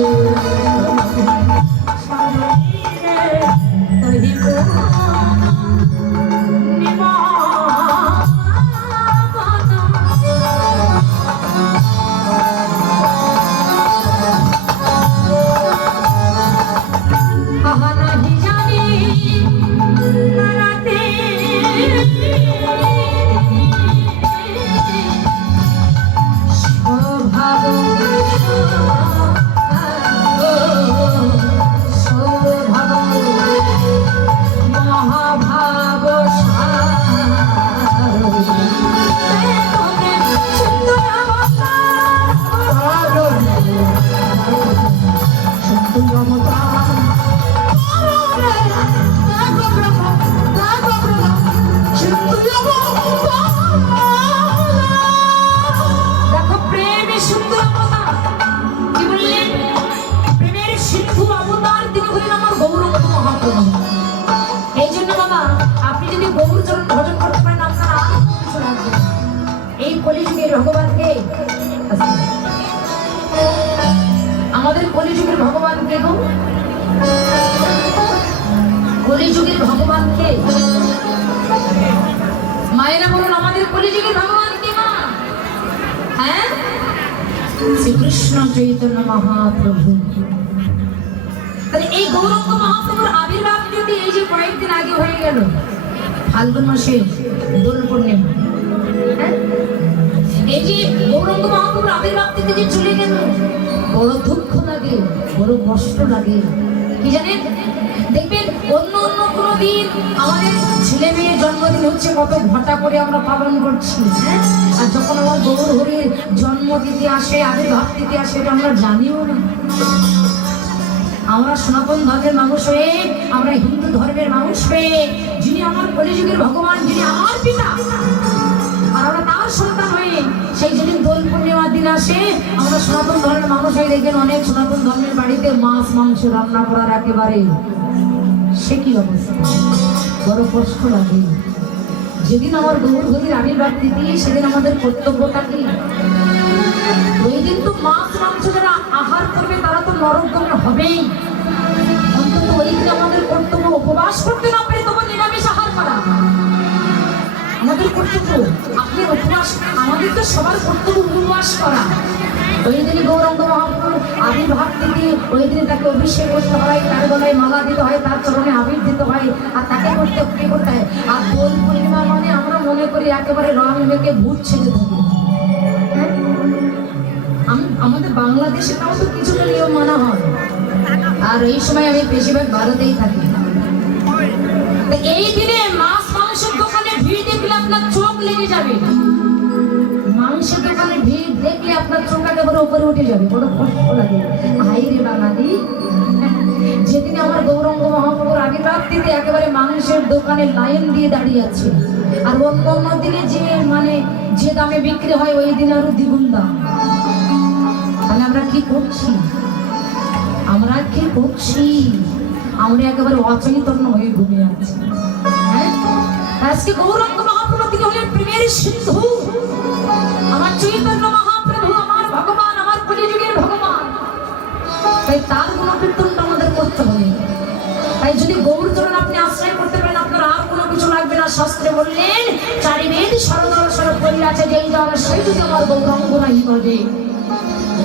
এই জন্য বাবা, আপনি যদি গৌর চরণ ভজন করতে পারেন, আপনারা এই কলিযুগের ভগবানকে, আমাদের কলিযুগের ভগবানকে গো, কলিযুগের ভগবানকে মায়েরা বলুন, আমাদের কলিযুগের ভগবানকে মা, হ্যাঁ, শ্রীকৃষ্ণ চৈতন্য মহাপ্রভু। এই গৌরাঙ্গ মহাপ্রভুর আবির্ভাব যদি এই যে কয়েকদিন আগে হয়ে গেল, ফাল্গুন মাসে দোল পূর্ণিমা, এই যে গৌরাঙ্গ মহাপ্রভুর আবির্ভাব থেকে যে চলে গেল, বড় দুঃখ লাগে, বড় কষ্ট লাগে। কি জানেন, দেখবেন অন্য অন্য কোনো দিন আমাদের ছেলে মেয়ের জন্মদিন হচ্ছে কত ঘটা করে আমরা পালন করছি, হ্যাঁ, আর যখন আমার গৌর হরির জন্মতিথি আসে, আবির্ভাব তিথি আসে, এটা আমরা জানিও না। আমরা সনাতন ধর্মের মানুষ হয়ে, আমরা হিন্দু ধর্মের মানুষ হয়ে, যিনি আমার কলিযুগের ভগবান, যিনি আমার পিতা, আর আমরা তার সন্তান হয়ে সেই যেদিন দোল পূর্ণিমার দিন আসে, আমরা সনাতন ধর্মের মানুষ হয়ে দেখেন অনেক সনাতন ধর্মের বাড়িতে মাছ মাংস রান্না করার একেবারে সে কি অবস্থা, বড় কষ্ট লাগে। যেদিন আমার গৌর হরির আবির্ভাব তিথি, সেদিন আমাদের কর্তব্যটা কি? ওই দিন তো মাছ মাংস যারা আহার করবে তারা তো নরকগমন হবেই, অন্তত ওই দিন আমাদের কর্তব্য উপবাস করতে না পারে তবু নিরামিষ আহার করা আমাদের কর্তব্য। আপনি উপবাস, আমাদের তো সবার কর্তব্য উপবাস করা। ওই দিনে গৌরাঙ্গ মহাপ্রভুর আবির্ভাব তিথি, ওই দিনে তাকে অভিষেক করতে হয়, তার গলায় মালা দিতে হয়, তার চরণে আবির দিতে হয়, আর তাকে করতে হয়। আর দোল পূর্ণিমা মানে আমরা মনে করি একেবারে রং মেখে ভূত ছেড়ে থাকি, হ্যাঁ, বাংলাদেশে তাও তো কিছুটা নিয়ম মানা হয়। আর এই সময় আমি বেশিরভাগ ভারতেই থাকি। তো এই দিনে মাছ মাংসের দোকানে ভিড় দেখলে আপনার চোখ লেগে যাবে। মাংসের দোকানে ভিড় দেখলে আপনার চোখ একেবারে উপরে উঠে যাবে, বড় কষ্ট লাগে। হাই রে বাঙালি, যেদিন আমার গৌরাঙ্গ মহাপ্রভুর আবির্ভাব দিতে একেবারে মাংসের দোকানে লাইন দিয়ে দাঁড়িয়ে আছে, আর অন্য দিনে যে দামে বিক্রি হয় ওই দিন আরো দ্বিগুণ দাম। তাহলে আমরা কি করছি? আমরা একেবারে অচৈতন্য হয়ে ঘুমিয়ে আছি। হ্যাঁ, আজকে গৌরাঙ্গ মহাপ্রভু তিনি হলেন প্রেমের সিন্ধু। আমার চৈতন্য মহাপ্রভু, আমার ভগবান, আমার কলিযুগের ভগবান। তাই তার গুণকীর্তনটা আমাদের করতে হবে। তাই যদি গৌর চরণ আপনি আশ্রয় করতে পারেন, আপনার আর কোনো কিছু লাগবে না। শাস্ত্রে বললেন, চারি বেদ সরদর সরব করি আছে, যেই জন সেই যদি আমার গৌরাঙ্গ নাহি বজে,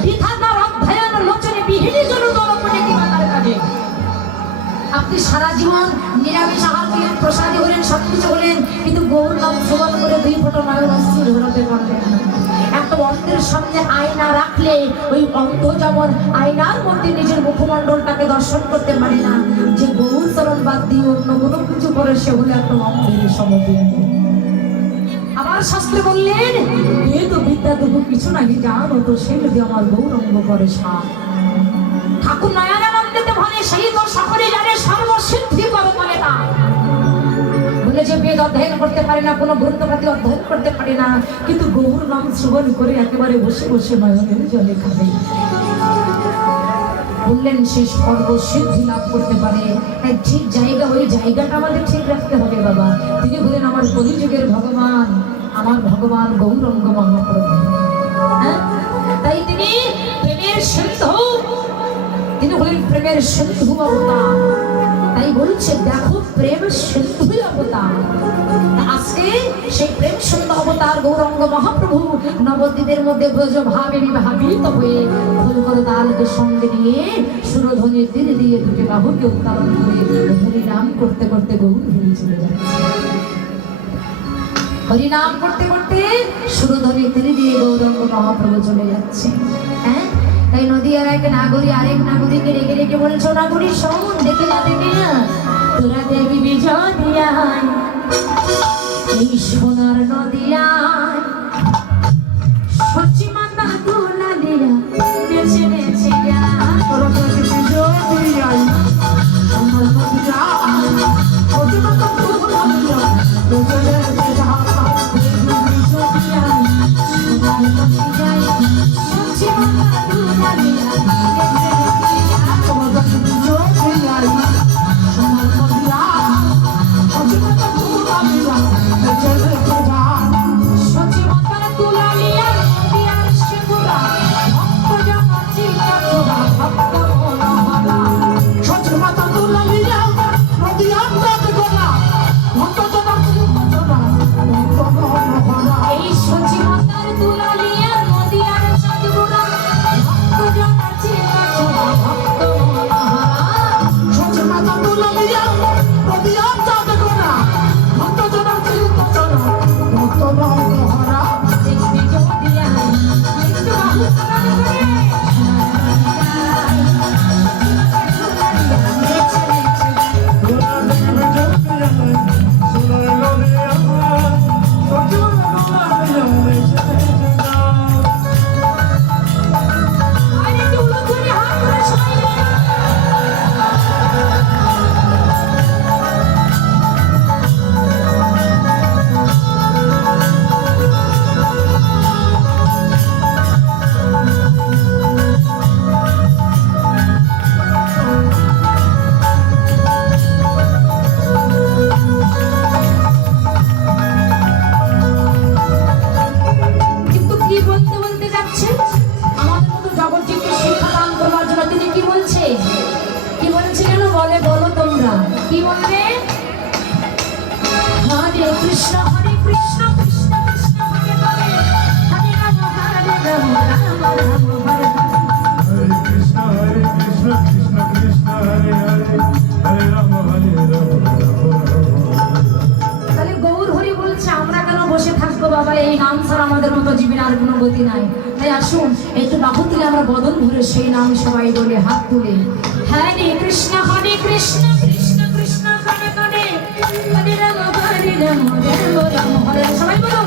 বৃথা তার অধ্যয়ন লোচনে বিহীনি জন দলপটে কিংবা তার কাজে। আপনি সারা জীবন নিরামিষ আহার করলেন, প্রসাদী হলেন, সবকিছু হলেন, কিন্তু গৌর নাম শ্রবণ করে 2 ফোঁটা নয়ন অশ্রু ঝরাতে পারলেন না। একটা অন্ধের সামনে আয়না রাখলে ওই অন্ধ যেমন আয়নার মধ্যে নিজের মুখমণ্ডলটাকে দর্শন করতে পারে না, যে গৌর চরণ বাদ দিয়ে অন্য কোনো কিছু করে সে হলে একটা অন্ধের সমতুল্য। আবার শাস্ত্রে বললেন, বেদ বিদ্যা দুটো কিছু নাকি জানো তো, সে যদি আমার গৌরঙ্গ করে সাপ। ঠাকুর নয়নানন্দেতে বলে, সেই তো সকলে জানে সর্বসিদ্ধি করো বলে না। বলে যে বেদ অধ্যয়ন করতে পারে না, কোনো গ্রন্থপাতি অধ্যয়ন করতে পারে না, কিন্তু গৌর নাম শ্রবণ করে একেবারে বসে বসে নয়নের জলে খাবে। বললেন সে সর্বসিদ্ধি লাভ করতে পারে। তাই ঠিক জায়গা, ওই জায়গাটা আমাদের ঠিক রাখতে হবে বাবা। তিনি বলেন আমার কলিযুগের ভগবান, আমার ভগবান গৌরাঙ্গ মহাপ্রভু। হ্যাঁ, তাই তিনি প্রেমের সিন্ধু, তিনি হলেন প্রেমের সিন্ধু অবতার। তাই বলছে দেখো প্রেম সিন্ধু অবতার। আজকে সেই প্রেম সিন্ধু অবতার গৌরাঙ্গ মহাপ্রভু নবদ্বীপের মধ্যে ব্রজ ভাবে বিভাবিত হয়ে ফুলকর দালকে সঙ্গে নিয়ে সুরধ্বনির তীরে দিয়ে দুটি বাহুকে উত্তোলন করে হরিনাম করতে করতে গৌর হয়ে চলে যাচ্ছে। হরিনাম করতে করতে সুরধ্বনির তীরে দিয়ে গৌরাঙ্গ মহাপ্রভু চলে যাচ্ছে। হ্যাঁ, তাই নদীয়ার এক নাগরী আরেক নাগরীকে রেখে রেখে বলছো, নাগরী শোন, দেখে না তোরা দেখবি বিজয়ায় এই সোনার নদিয়ায় সচি মাতা তোলা দিয়া নেচে নেচে যায়। তোরা দেখবি বিজয়ায় সোনার নদিয়ায় সচি মাতা তোলা দিয়া নেচে নেচে যায়। বাবা, এই নাম ছাড়া আমাদের মতো জীবনে আর কোনো গতি নাই। তাই তাই আসুন একটু বাহু তুলে আমরা বদন ভরে সেই নাম সবাই বলে হাত তুলে হরে কৃষ্ণ কৃষ্ণ কৃষ্ণ হরে হরে হরে রাম রাম হরে সবাই বলুন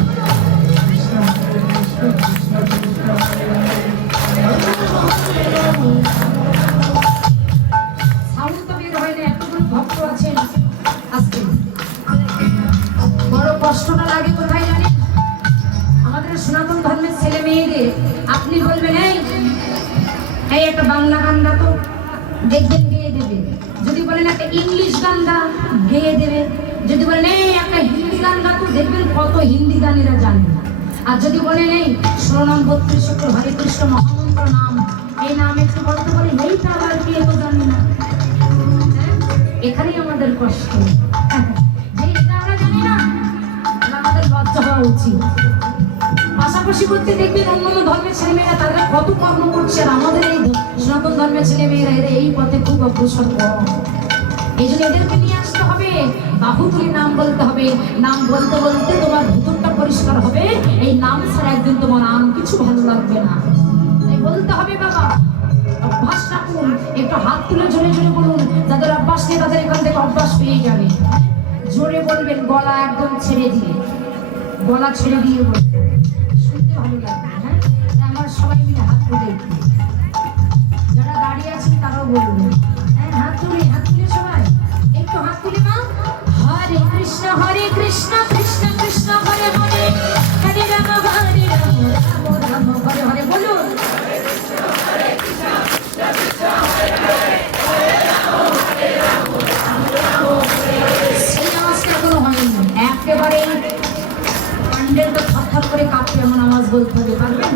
সাউন্ড তো বের হয় না, এতগুলো ভক্ত আছেন আজকে বড় কষ্টটা লাগে কোথায় জানেন? আমাদের সনাতন ধর্মের ছেলে মেয়েদের আপনি বলবেন এই একটা বাংলা গান গা তো দেখবেন গেয়ে দেবে, যদি বলেন একটা ইংলিশ গান গা গেয়ে দেবে, যদি বলেন এই একটা হিন্দি গান গা তো দেখবেন কত হিন্দি গান এরা জানে না। আর যদি বলেন এই 16 নাম 32 চক্র হরে কৃষ্ণ মহামন্ত্র নাম, এই নাম একটু বলতে বলে এইটা আবার কি এত জানি না। এখানেই আমাদের কষ্ট, যে এটা আমরা জানি না, আমাদের লজ্জা হওয়া উচিত। পাশাপাশি করতে দেখবেন অন্য ধর্মের ছেলেমেয়েরা তারা কত কর্ম করছে, আর আমাদের এই সনাতন ধর্মের ছেলেমেয়েরা এরা এই পথে খুব অগ্রসর কম। এই জন্য এদেরকে নিয়ে আসতে হবে, বাহু তুলে নাম বলতে হবে। নাম বলতে বলতে তোমার ভিতরটা পরিষ্কার হবে, এই নাম ছাড়া একদিন তোমার আর কিছু ভালো লাগবে না। তাই বলতে হবে বাবা, অভ্যাস রাখুন, একটু হাত তুলে জোরে জোরে বলুন। যাদের অভ্যাস নেই তাদের এখান থেকে অভ্যাস পেয়ে যাবে। জোরে বলবেন, গলা একদম ছেড়ে দিয়ে, গলা ছেড়ে দিয়ে বলবেন, শুনতে ভালো লাগবে। হ্যাঁ, আমার সবাই মিলে হাত তুলে একটু, যারা দাঁড়িয়ে আছেন তারাও বলবেন। হ্যাঁ, হাত তুলে সবাই একটু হাত তুলে মা। হরে কৃষ্ণ কৃষ্ণ কৃষ্ণ হরে হরে হরে রাম রাম হরে হরে বলুন। সেই আওয়াজটা এখনো হয়নি, একেবারে প্যান্ডেলটা থরথর করে কাঁপছে এমন আওয়াজ বলতে হবে, পারবেন?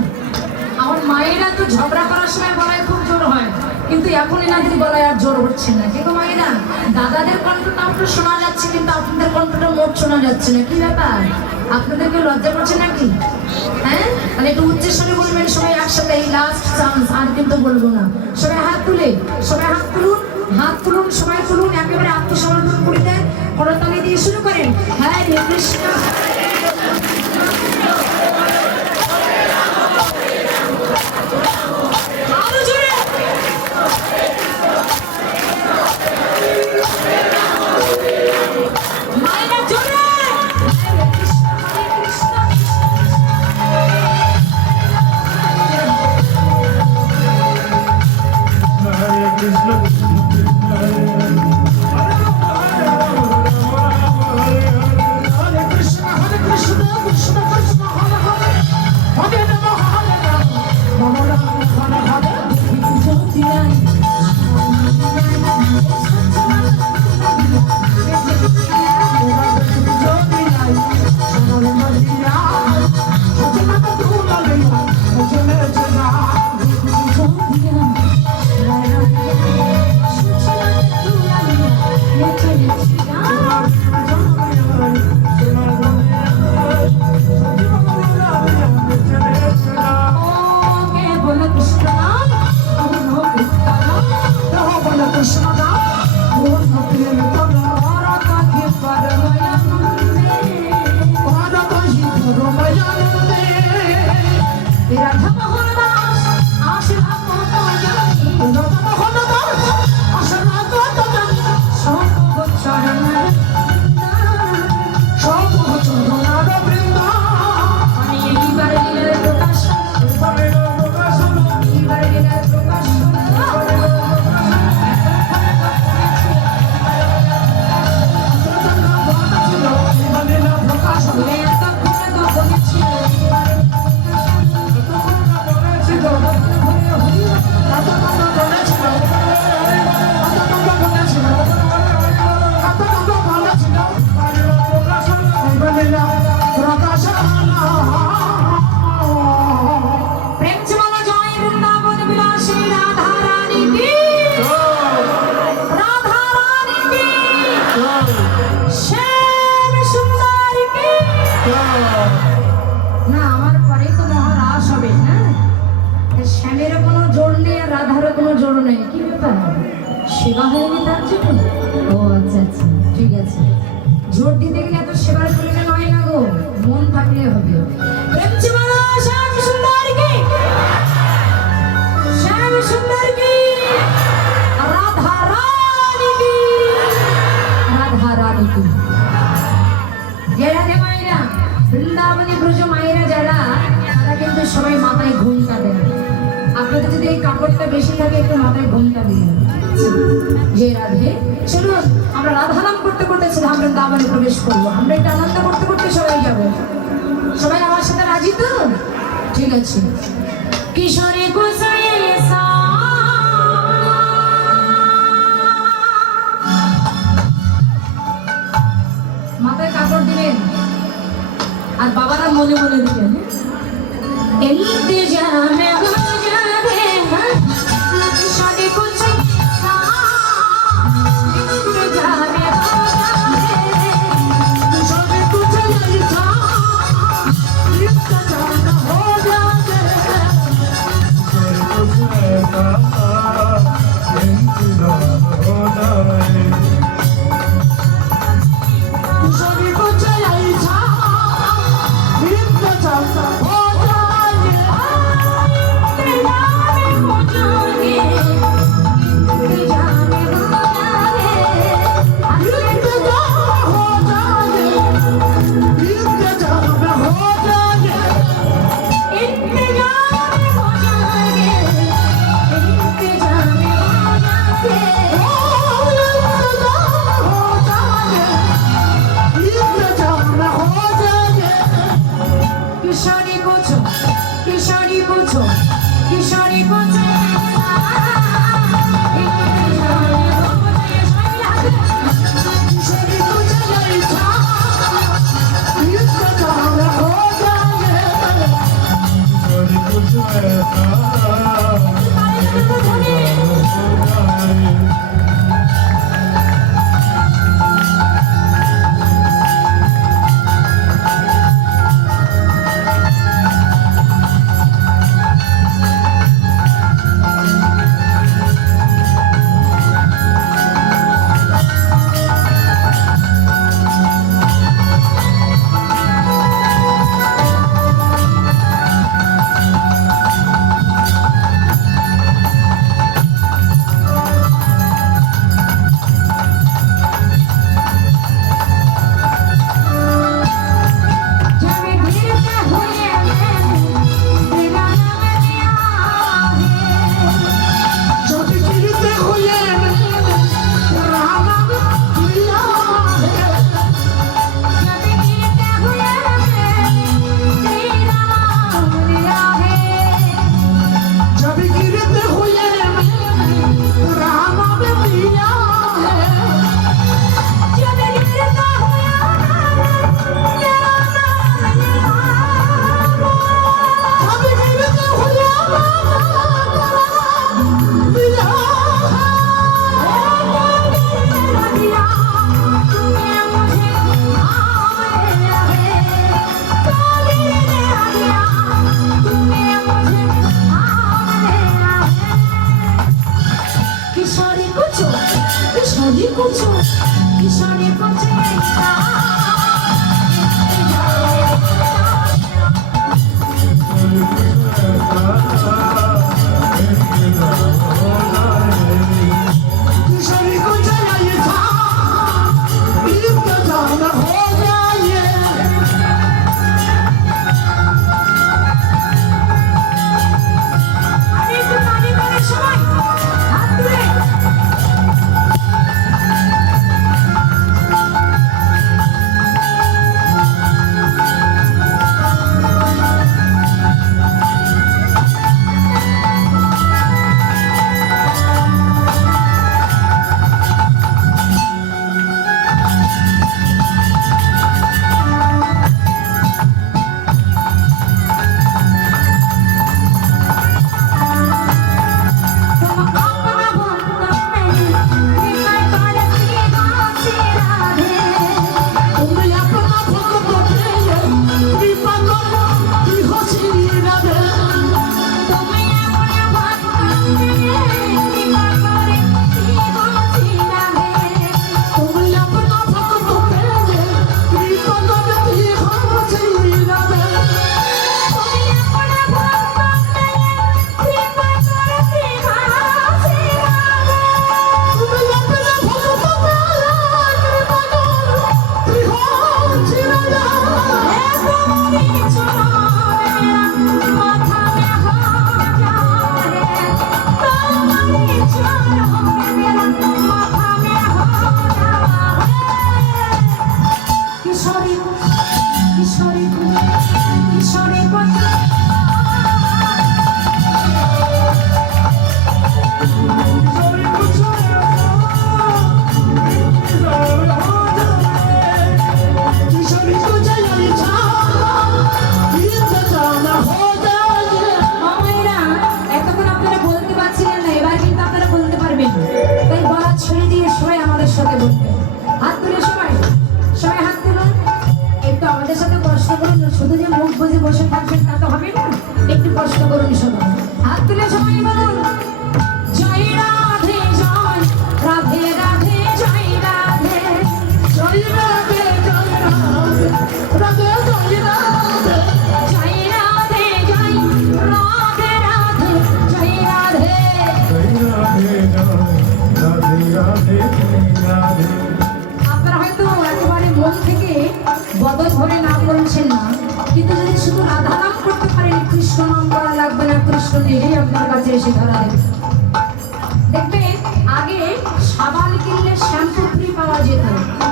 আমার মায়েরা তো ঝগড়া করার সময় গলায় খুব জোর হয়, কিন্তু এখন এনাদের গলায় আর জোর হচ্ছে না। কিন্তু মায়েরা, দাদাদের কণ্ঠটা আপনার শোনা যাচ্ছে, কিন্তু আপনাদের কণ্ঠটা মোট শোনা যাচ্ছে না। কি ব্যাপার, আপনাদেরকে লজ্জা করছে নাকি? হ্যাঁ, তাহলে একটু উচ্চস্বরে বলবেন সবাই একসাথে, এই লাস্ট চান্স, আর কিন্তু বলবো না। সবাই হাত তুলে, সবাই হাত তুলুন, হাত তুলুন, সবাই তুলুন, একেবারে আত্মসমর্পণ করে দেন, করতালি দিয়ে শুরু করেন। হ্যাঁ রে কৃষ্ণ আরো জোরে। মায়েরা জোরে। হরে Krishna Krishna Hare Krishna, Hare Krishna, Krishna Krishna, Hare Hare, Hare Rama, Hare Rama, Rama Rama, Hare Hare. জ্যোতি রাই না, আমার পরেই তো মহারাস হবে। হ্যাঁ, শ্যামের কোনো জোর নেই আর রাধারও কোনো জোর নেই। কি ব্যাপার, সেবা হয়নি তার জন্য? ও আচ্ছা আচ্ছা, ঠিক আছে। জোর দিতে গেলে এত সেবার প্রয়োজন হয় না গো, মন থাকলে হবে। প্রেম জীবন শ্যাম সুন্দর কি কাপড়টা বেশি থাকে একটু মাথায় ঘুমটা দিয়ে যে রাধে শুনুন, আমরা রাধা নাম করতে করতে শ্রীধাম বৃন্দাবনে প্রবেশ করবো। আমরা এটা আনন্দ করতে করতে সবাই যাব। সবাই আমার সাথে রাজি তো? ঠিক আছে। কিশোরে গোসাই মাথায় কাপড় দিবেন আর বাবারা মনে মনে দিবেন। ইন্তজামে হো যাবে কিশোরে গোসাই ইন্তজামে হো যাবে किशोरी कुछ नहीं था इतना जाना हो जाए किशोरी कुछ नहीं था इतना जाना हो जाए इंतजामे हो जाए इंतजामे हो जाए इंतजार हो जाए इंतजार हो जाए इंतजामे हो जाएंगे इंतजामे हो जाएंगे किशोरी पूछो किशोरी पूछो किशोरी पूछो किशोरी कुछ नहीं था इंतजार हो जाए जब गिरते हुए तेरा नाम लिया है जब गिरते हुए राम लिया है जब गिरते हुए तेरा नाम लिया है जब गिरते हुए राम लिया है जब गिरता हुआ तेरा नाम लिया जब गिरते हुए लिया तेरा दिया तूने मुझे आया है तेरा दिया तूने मुझे आया है किशोरी पूछो किशोरी पूछो किशोरी पूछो किशोरी कुछ नहीं था इंतजार हो जाए আরে একটু পানি করার সময় হাত তুলে সবাই বলুন জয় রাধে জয় রাধে রাধে জয় রাধে জয় রাধে জয় রাধে রাধে জয় রাধে জয় রাধে জয় রাধে রাধে জয় রাধে। আপনারা হয়তো একেবারে মন থেকে বদল ধরে নাম বলছেন না, কিন্তু যদি শুধু রাধা নাম করতে পারেন কৃষ্ণ নাম করা লাগবে না, কৃষ্ণ নিজেই আপনার কাছে এসে ধরা দেবে। দেখবেন আগে সাবান কিনলে শ্যাম্পু ফ্রি পাওয়া যেত,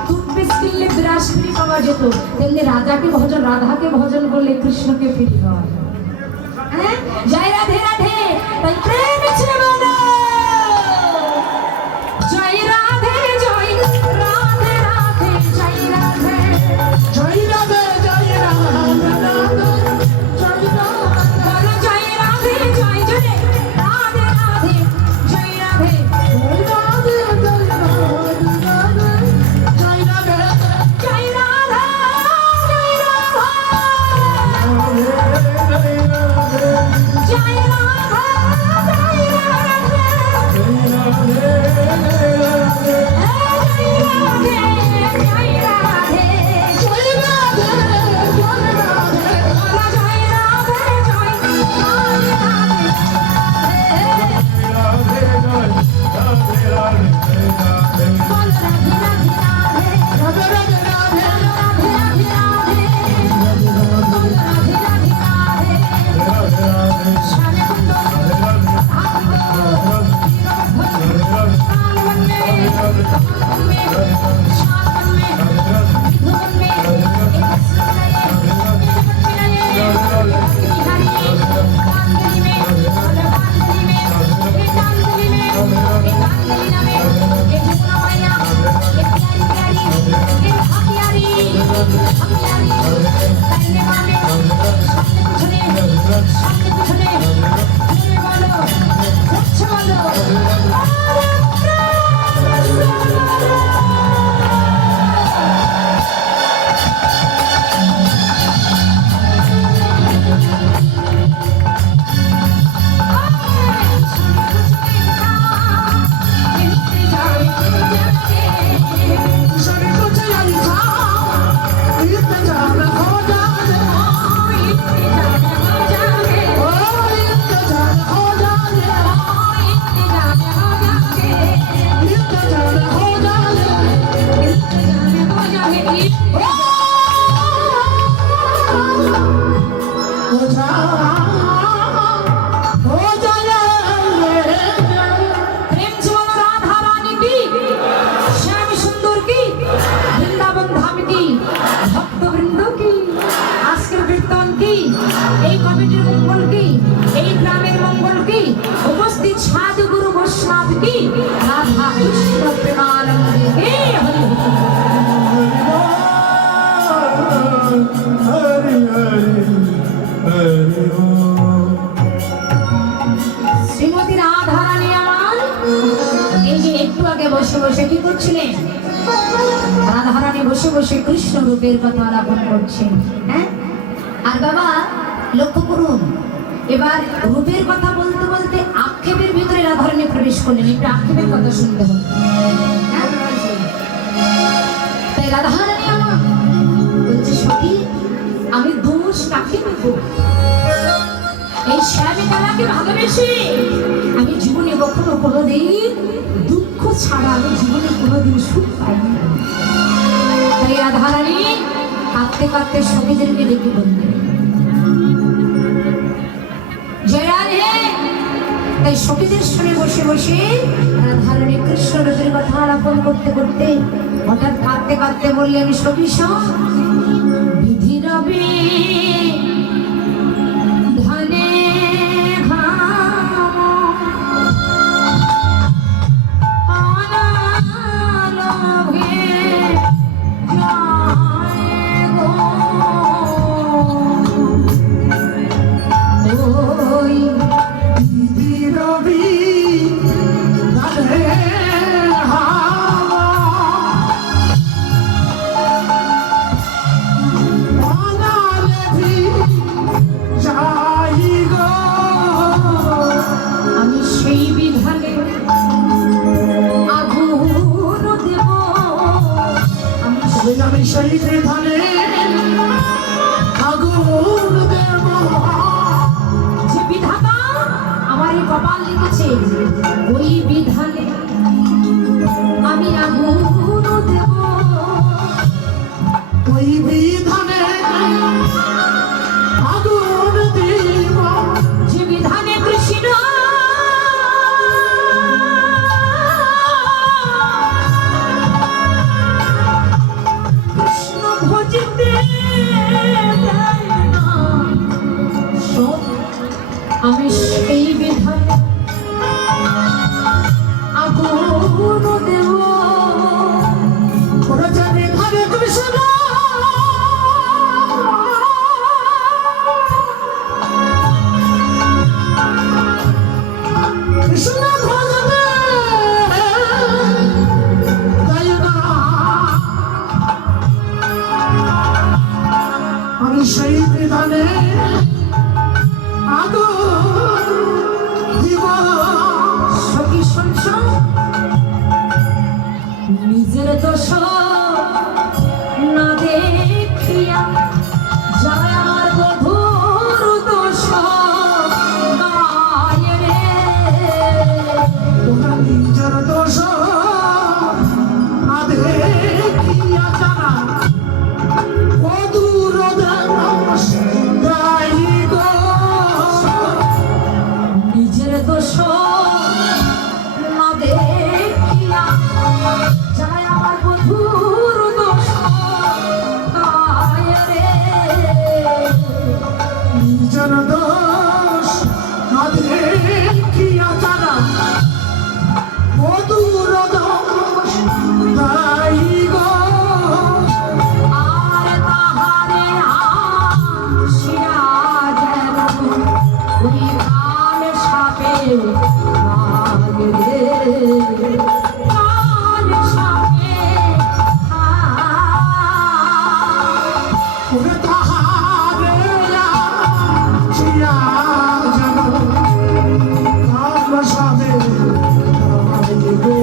টুথপেস্ট কিনলে ব্রাশ ফ্রি পাওয়া যেত, তেমনি রাধাকে ভজন করলে কৃষ্ণকে ফ্রি পাওয়া যায়। হ্যাঁ, জয় রাধে রাধে, তাই প্রেম ছিল বলো। জয় রাধে জয় রাধে রাধে জয় রাধে জয় রাধে জয় রাধে রাধে জয় রাধে বলো জয় রাধে জয় জয় রাধে রাধে জয় রাধে জয় রাধে জয় রাধে রাধে জয় রাধে জয় রাধা জয় রাধা জয় রাধা প্রেম জীবন রাধা রানী কি, শ্যাম সুন্দর কি, বৃন্দাবন ধাম কি, ভক্তবৃন্দ কি, আজকের কীর্তন কি, এই কমিটির মঙ্গল কি, এই গ্রামের মঙ্গল কি, উপস্থিত সাধু গুরু বৈষ্ণব কি, রাধা কৃষ্ণ প্রেমানন্দে হে হরি হরি হরি হরি শ্রীমতী রাধা রানী আমার এই যে একটু আগে বসে বসে কি করছিলেন? রাধা রানী বসে বসে কৃষ্ণ রূপের কথা আলাপন করছেন। হ্যাঁ, আর বাবা লক্ষ্য করুন, এবার রূপের কথা বলতে বলতে আক্ষেপের ভিতরে রাধা রানী প্রবেশ করলেন। একটু আক্ষেপের কথা শুনতে হবে। হ্যাঁ? তাই রাধা রানী আমার বলছে সখী, আমি দোষ কাকে দেবো? এই শ্যামী কালাকে ভালোবেসে আমি জীবনে কখনো কোনোদিন দুঃখ ছাড়া আমি জীবনে কোনোদিন সুখ পাইনি। তাই রাধা রানী কাঁদতে কাঁদতে সখীদেরকে ডেকে বললেন জয় রাধে। তাই সখীদের সঙ্গে বসে বসে রাধা রানী কৃষ্ণ রূপের কথা আলাপন করতে করতে হঠাৎ কাঁদতে কাঁদতে বললেন সখী শোন, বিধি রবে ধনে রবি আবার লিখেছে ওই বিধানে আমি আগুন দেব, ওই বিধানে আগুন দিব, যে বিধানে কৃষ্ণ কৃষ্ণ ভজিতে দেয় না। শোন, আমি সেই বিধানে আগুন দেব। করেছে বিধানে কৃষ্ণ কৃষ্ণ ভজতে দেয় না। আমি সেই বিধানে আগুন দিব। সখী শোন শোন, নিজের দোষ না দেখিয়া যায় আমার বধূর দোষ গায় রে। তোমরা নিজের দোষ না দেখিয়া জানা অদূর দাস দায়ী গো। নিজের দোষ না দেখিয়া যায় আমার বধূর দোষ গায় রে। নিজের দোষ না দেখিয়া জানা অদূর দাস দায়ী গো। আর তাহারে আসিয়া যেন ওই কাল সাপে লাগে রে, কাল সাপে খায়। ওরে তাহারে আসিয়া যেন কাল সাপে খায় গো।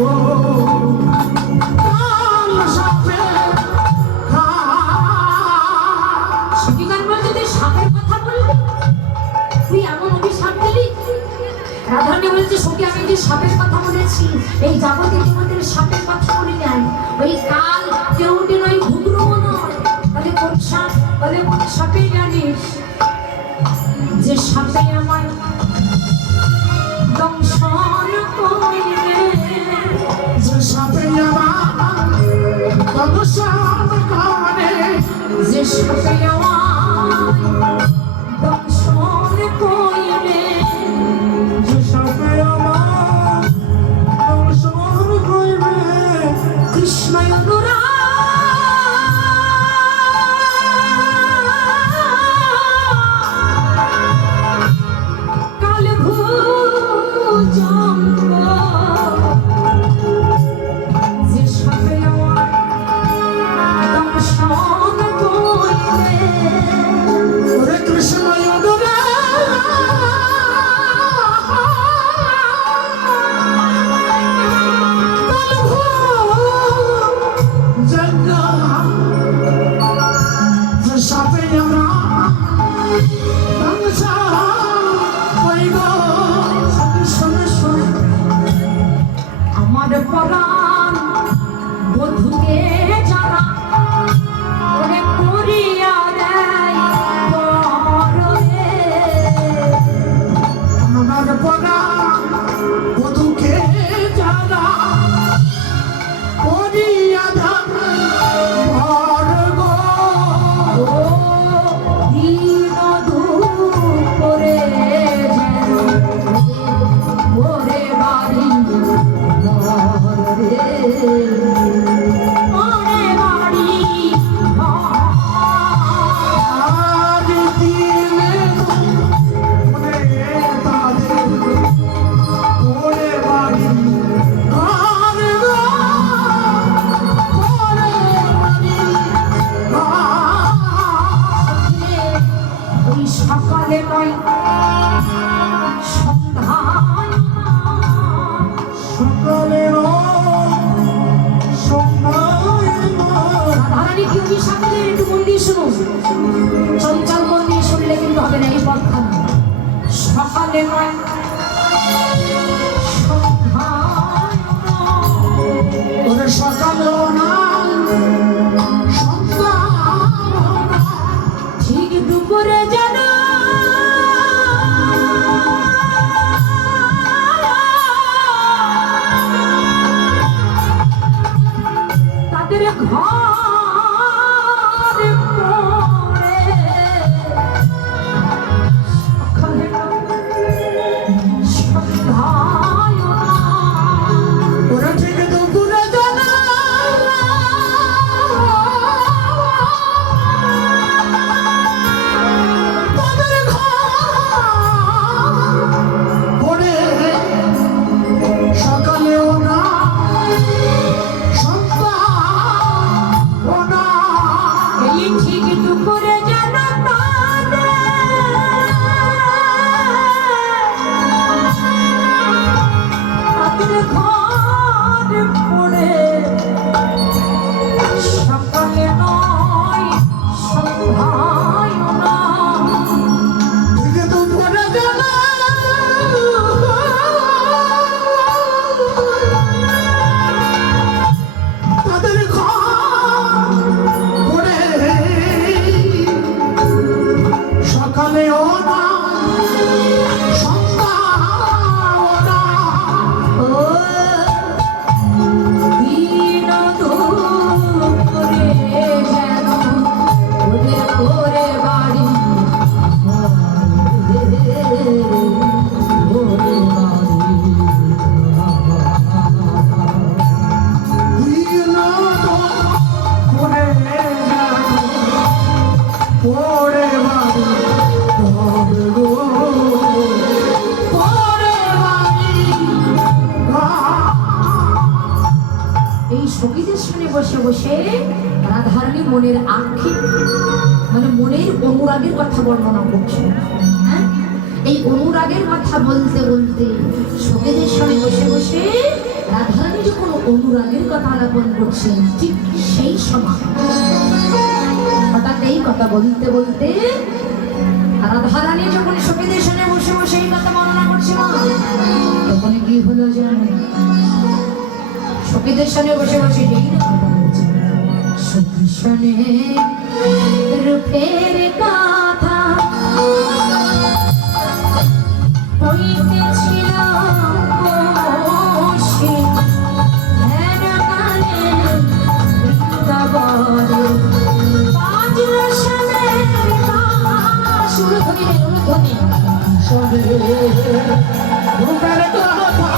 কাল সাপে খায়। সত্যিকার বলতে তুই সাপের কথা বললি, তুই এমন অভিশাপ দিলি। রাধারানী বলেছে সখী আমি যে সাপের কথা বলেছি, এই যাবতীয় জীবনের সাপের কথা বলি নাই। ওই কাল কেউটি নয়, ঘুঘরুও নয়, তাহলে কোন সাপ? বলে কোন সাপে জানিস? যে সাপে আমার দংশন করিবে, যে সাপে আমার দংশন করে। যে সাপে আমার দংশন করিবে। যে সাপে আমার দংশন করবে। কৃষ্ণ অনুরাগ কাল ভুজঙ্গ, যে সাপে আমার দংশন করিবে। ওরে কৃষ্ণ সাপে আমার দংশন করিব। শোনো শোনো, আমার পরাণ বধূকে যারা ওরে করিয়া দেয় পর রে। আমার পরা বধূকে যারা করিয়া দাম ভর গো। ও দিন দুপুরে যেন ওরে বাড়ি ঘর রে, ওরে বাড়ি ঘর। আজ দিনে মনে তাদের ওরে বাড়ি ঘর গো। ওরে বাড়ি ঘর। ওই সকালে নয় সন্ধ্যায় সকালে সন্ধ্যায় রাধারানী কি অভিশাপ দিলেন? একটু মন দিয়ে শুনুন, চঞ্চল মন দিয়ে শুনলে কিন্তু হবে না এই পথখানা। সকালে নয় ওরে সকালেও না সন্ধ্যাও না ঠিক দুপুরে যেন তাদের ঘরে পড়ে সকালে না সন্ধ্যায় না ওরা ঠিক দুপুরে জানা তাদের ঘর পড়ে সকালেও না সন্ধ্যাও না এই ঠিক দুপুরে যেন তাদের ঘরে পড়ে সকালে নয় সন্ধ্যায় না ঠিক দুপুরে জানা তাদের ঘর পড়ে সকালেও না সন্ধ্যাও না ও দিন দুপুরে যেন ওদের ঘরে বাড়ি ঘরে বাড়ি দিন পড়ে যাবে পড়ে বাড়ি তবে গো পড়ে বাড়ি এই সঙ্গীতের শুনে বসে বসে রাধারানী মনের আক্ষেপ মানে মনের অনুরাগের কথা বর্ণনা করছে। হ্যাঁ, এই অনুরাগের কথা বলতে বলতে সঙ্গীতের শুনে বসে বসে রাধারানী যখন অনুরাগের কথা আলাপন করছেন ঠিক সেই সময় হঠাৎ এই কথা বলতে বলতে রাধারানী যখন সঙ্গীতের শুনে বসে বসে এই কথা বর্ণনা করছে না তখন কি হলো জানো সখীদের সঙ্গে বসে বসে এই কথা বলছে সখী শোনে রূপের কথা হইতেছিল বসে ধ্যান কালে বৃন্দাবনে বাজল শ্যামের সুরধ্বনি রে অনুধ্বনি সবে রূপের কথা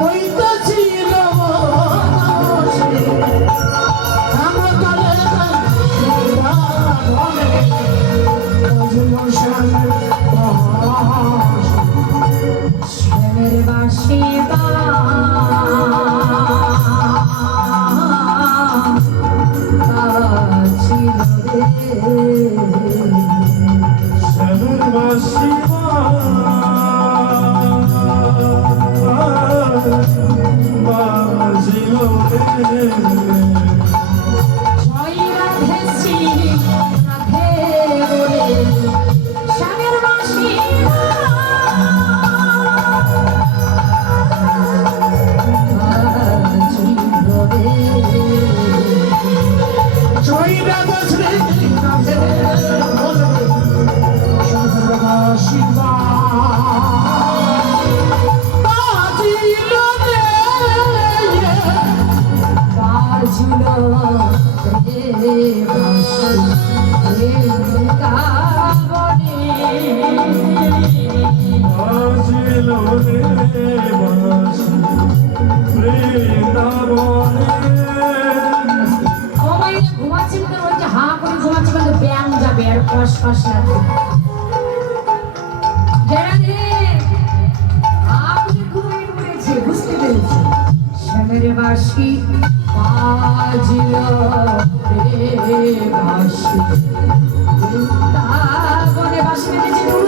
হইতেছিল বসে আমার কালে শ্যামের বাঁশি বাজিল রে শ্যামের বাঁশি বাজিল রে জয় রাধে শ্রী রাধে বলে শ্যামের বাঁশি বাজিল রে জয় রাধা শ্রী রাধে বলে সর্ববাসী বাজিল রে বাজিল রে বাঁশি বৃন্দাবনে বাজিল রে বাঁশি বৃন্দাবনে সবাই ঘুমাচ্ছে কিন্তু ওই যে হাঁ করে ঘুমাচ্ছে কিন্তু ব্যাং যাবে আর ফস ফস লাগবে যারা রে আপনি ঘুমিয়ে পড়েছে বুঝতে পেরেছে শ্যামের বাঁশি বাজিল রে বাঁশি বৃন্দাবনে বাঁশি বেঁধেছে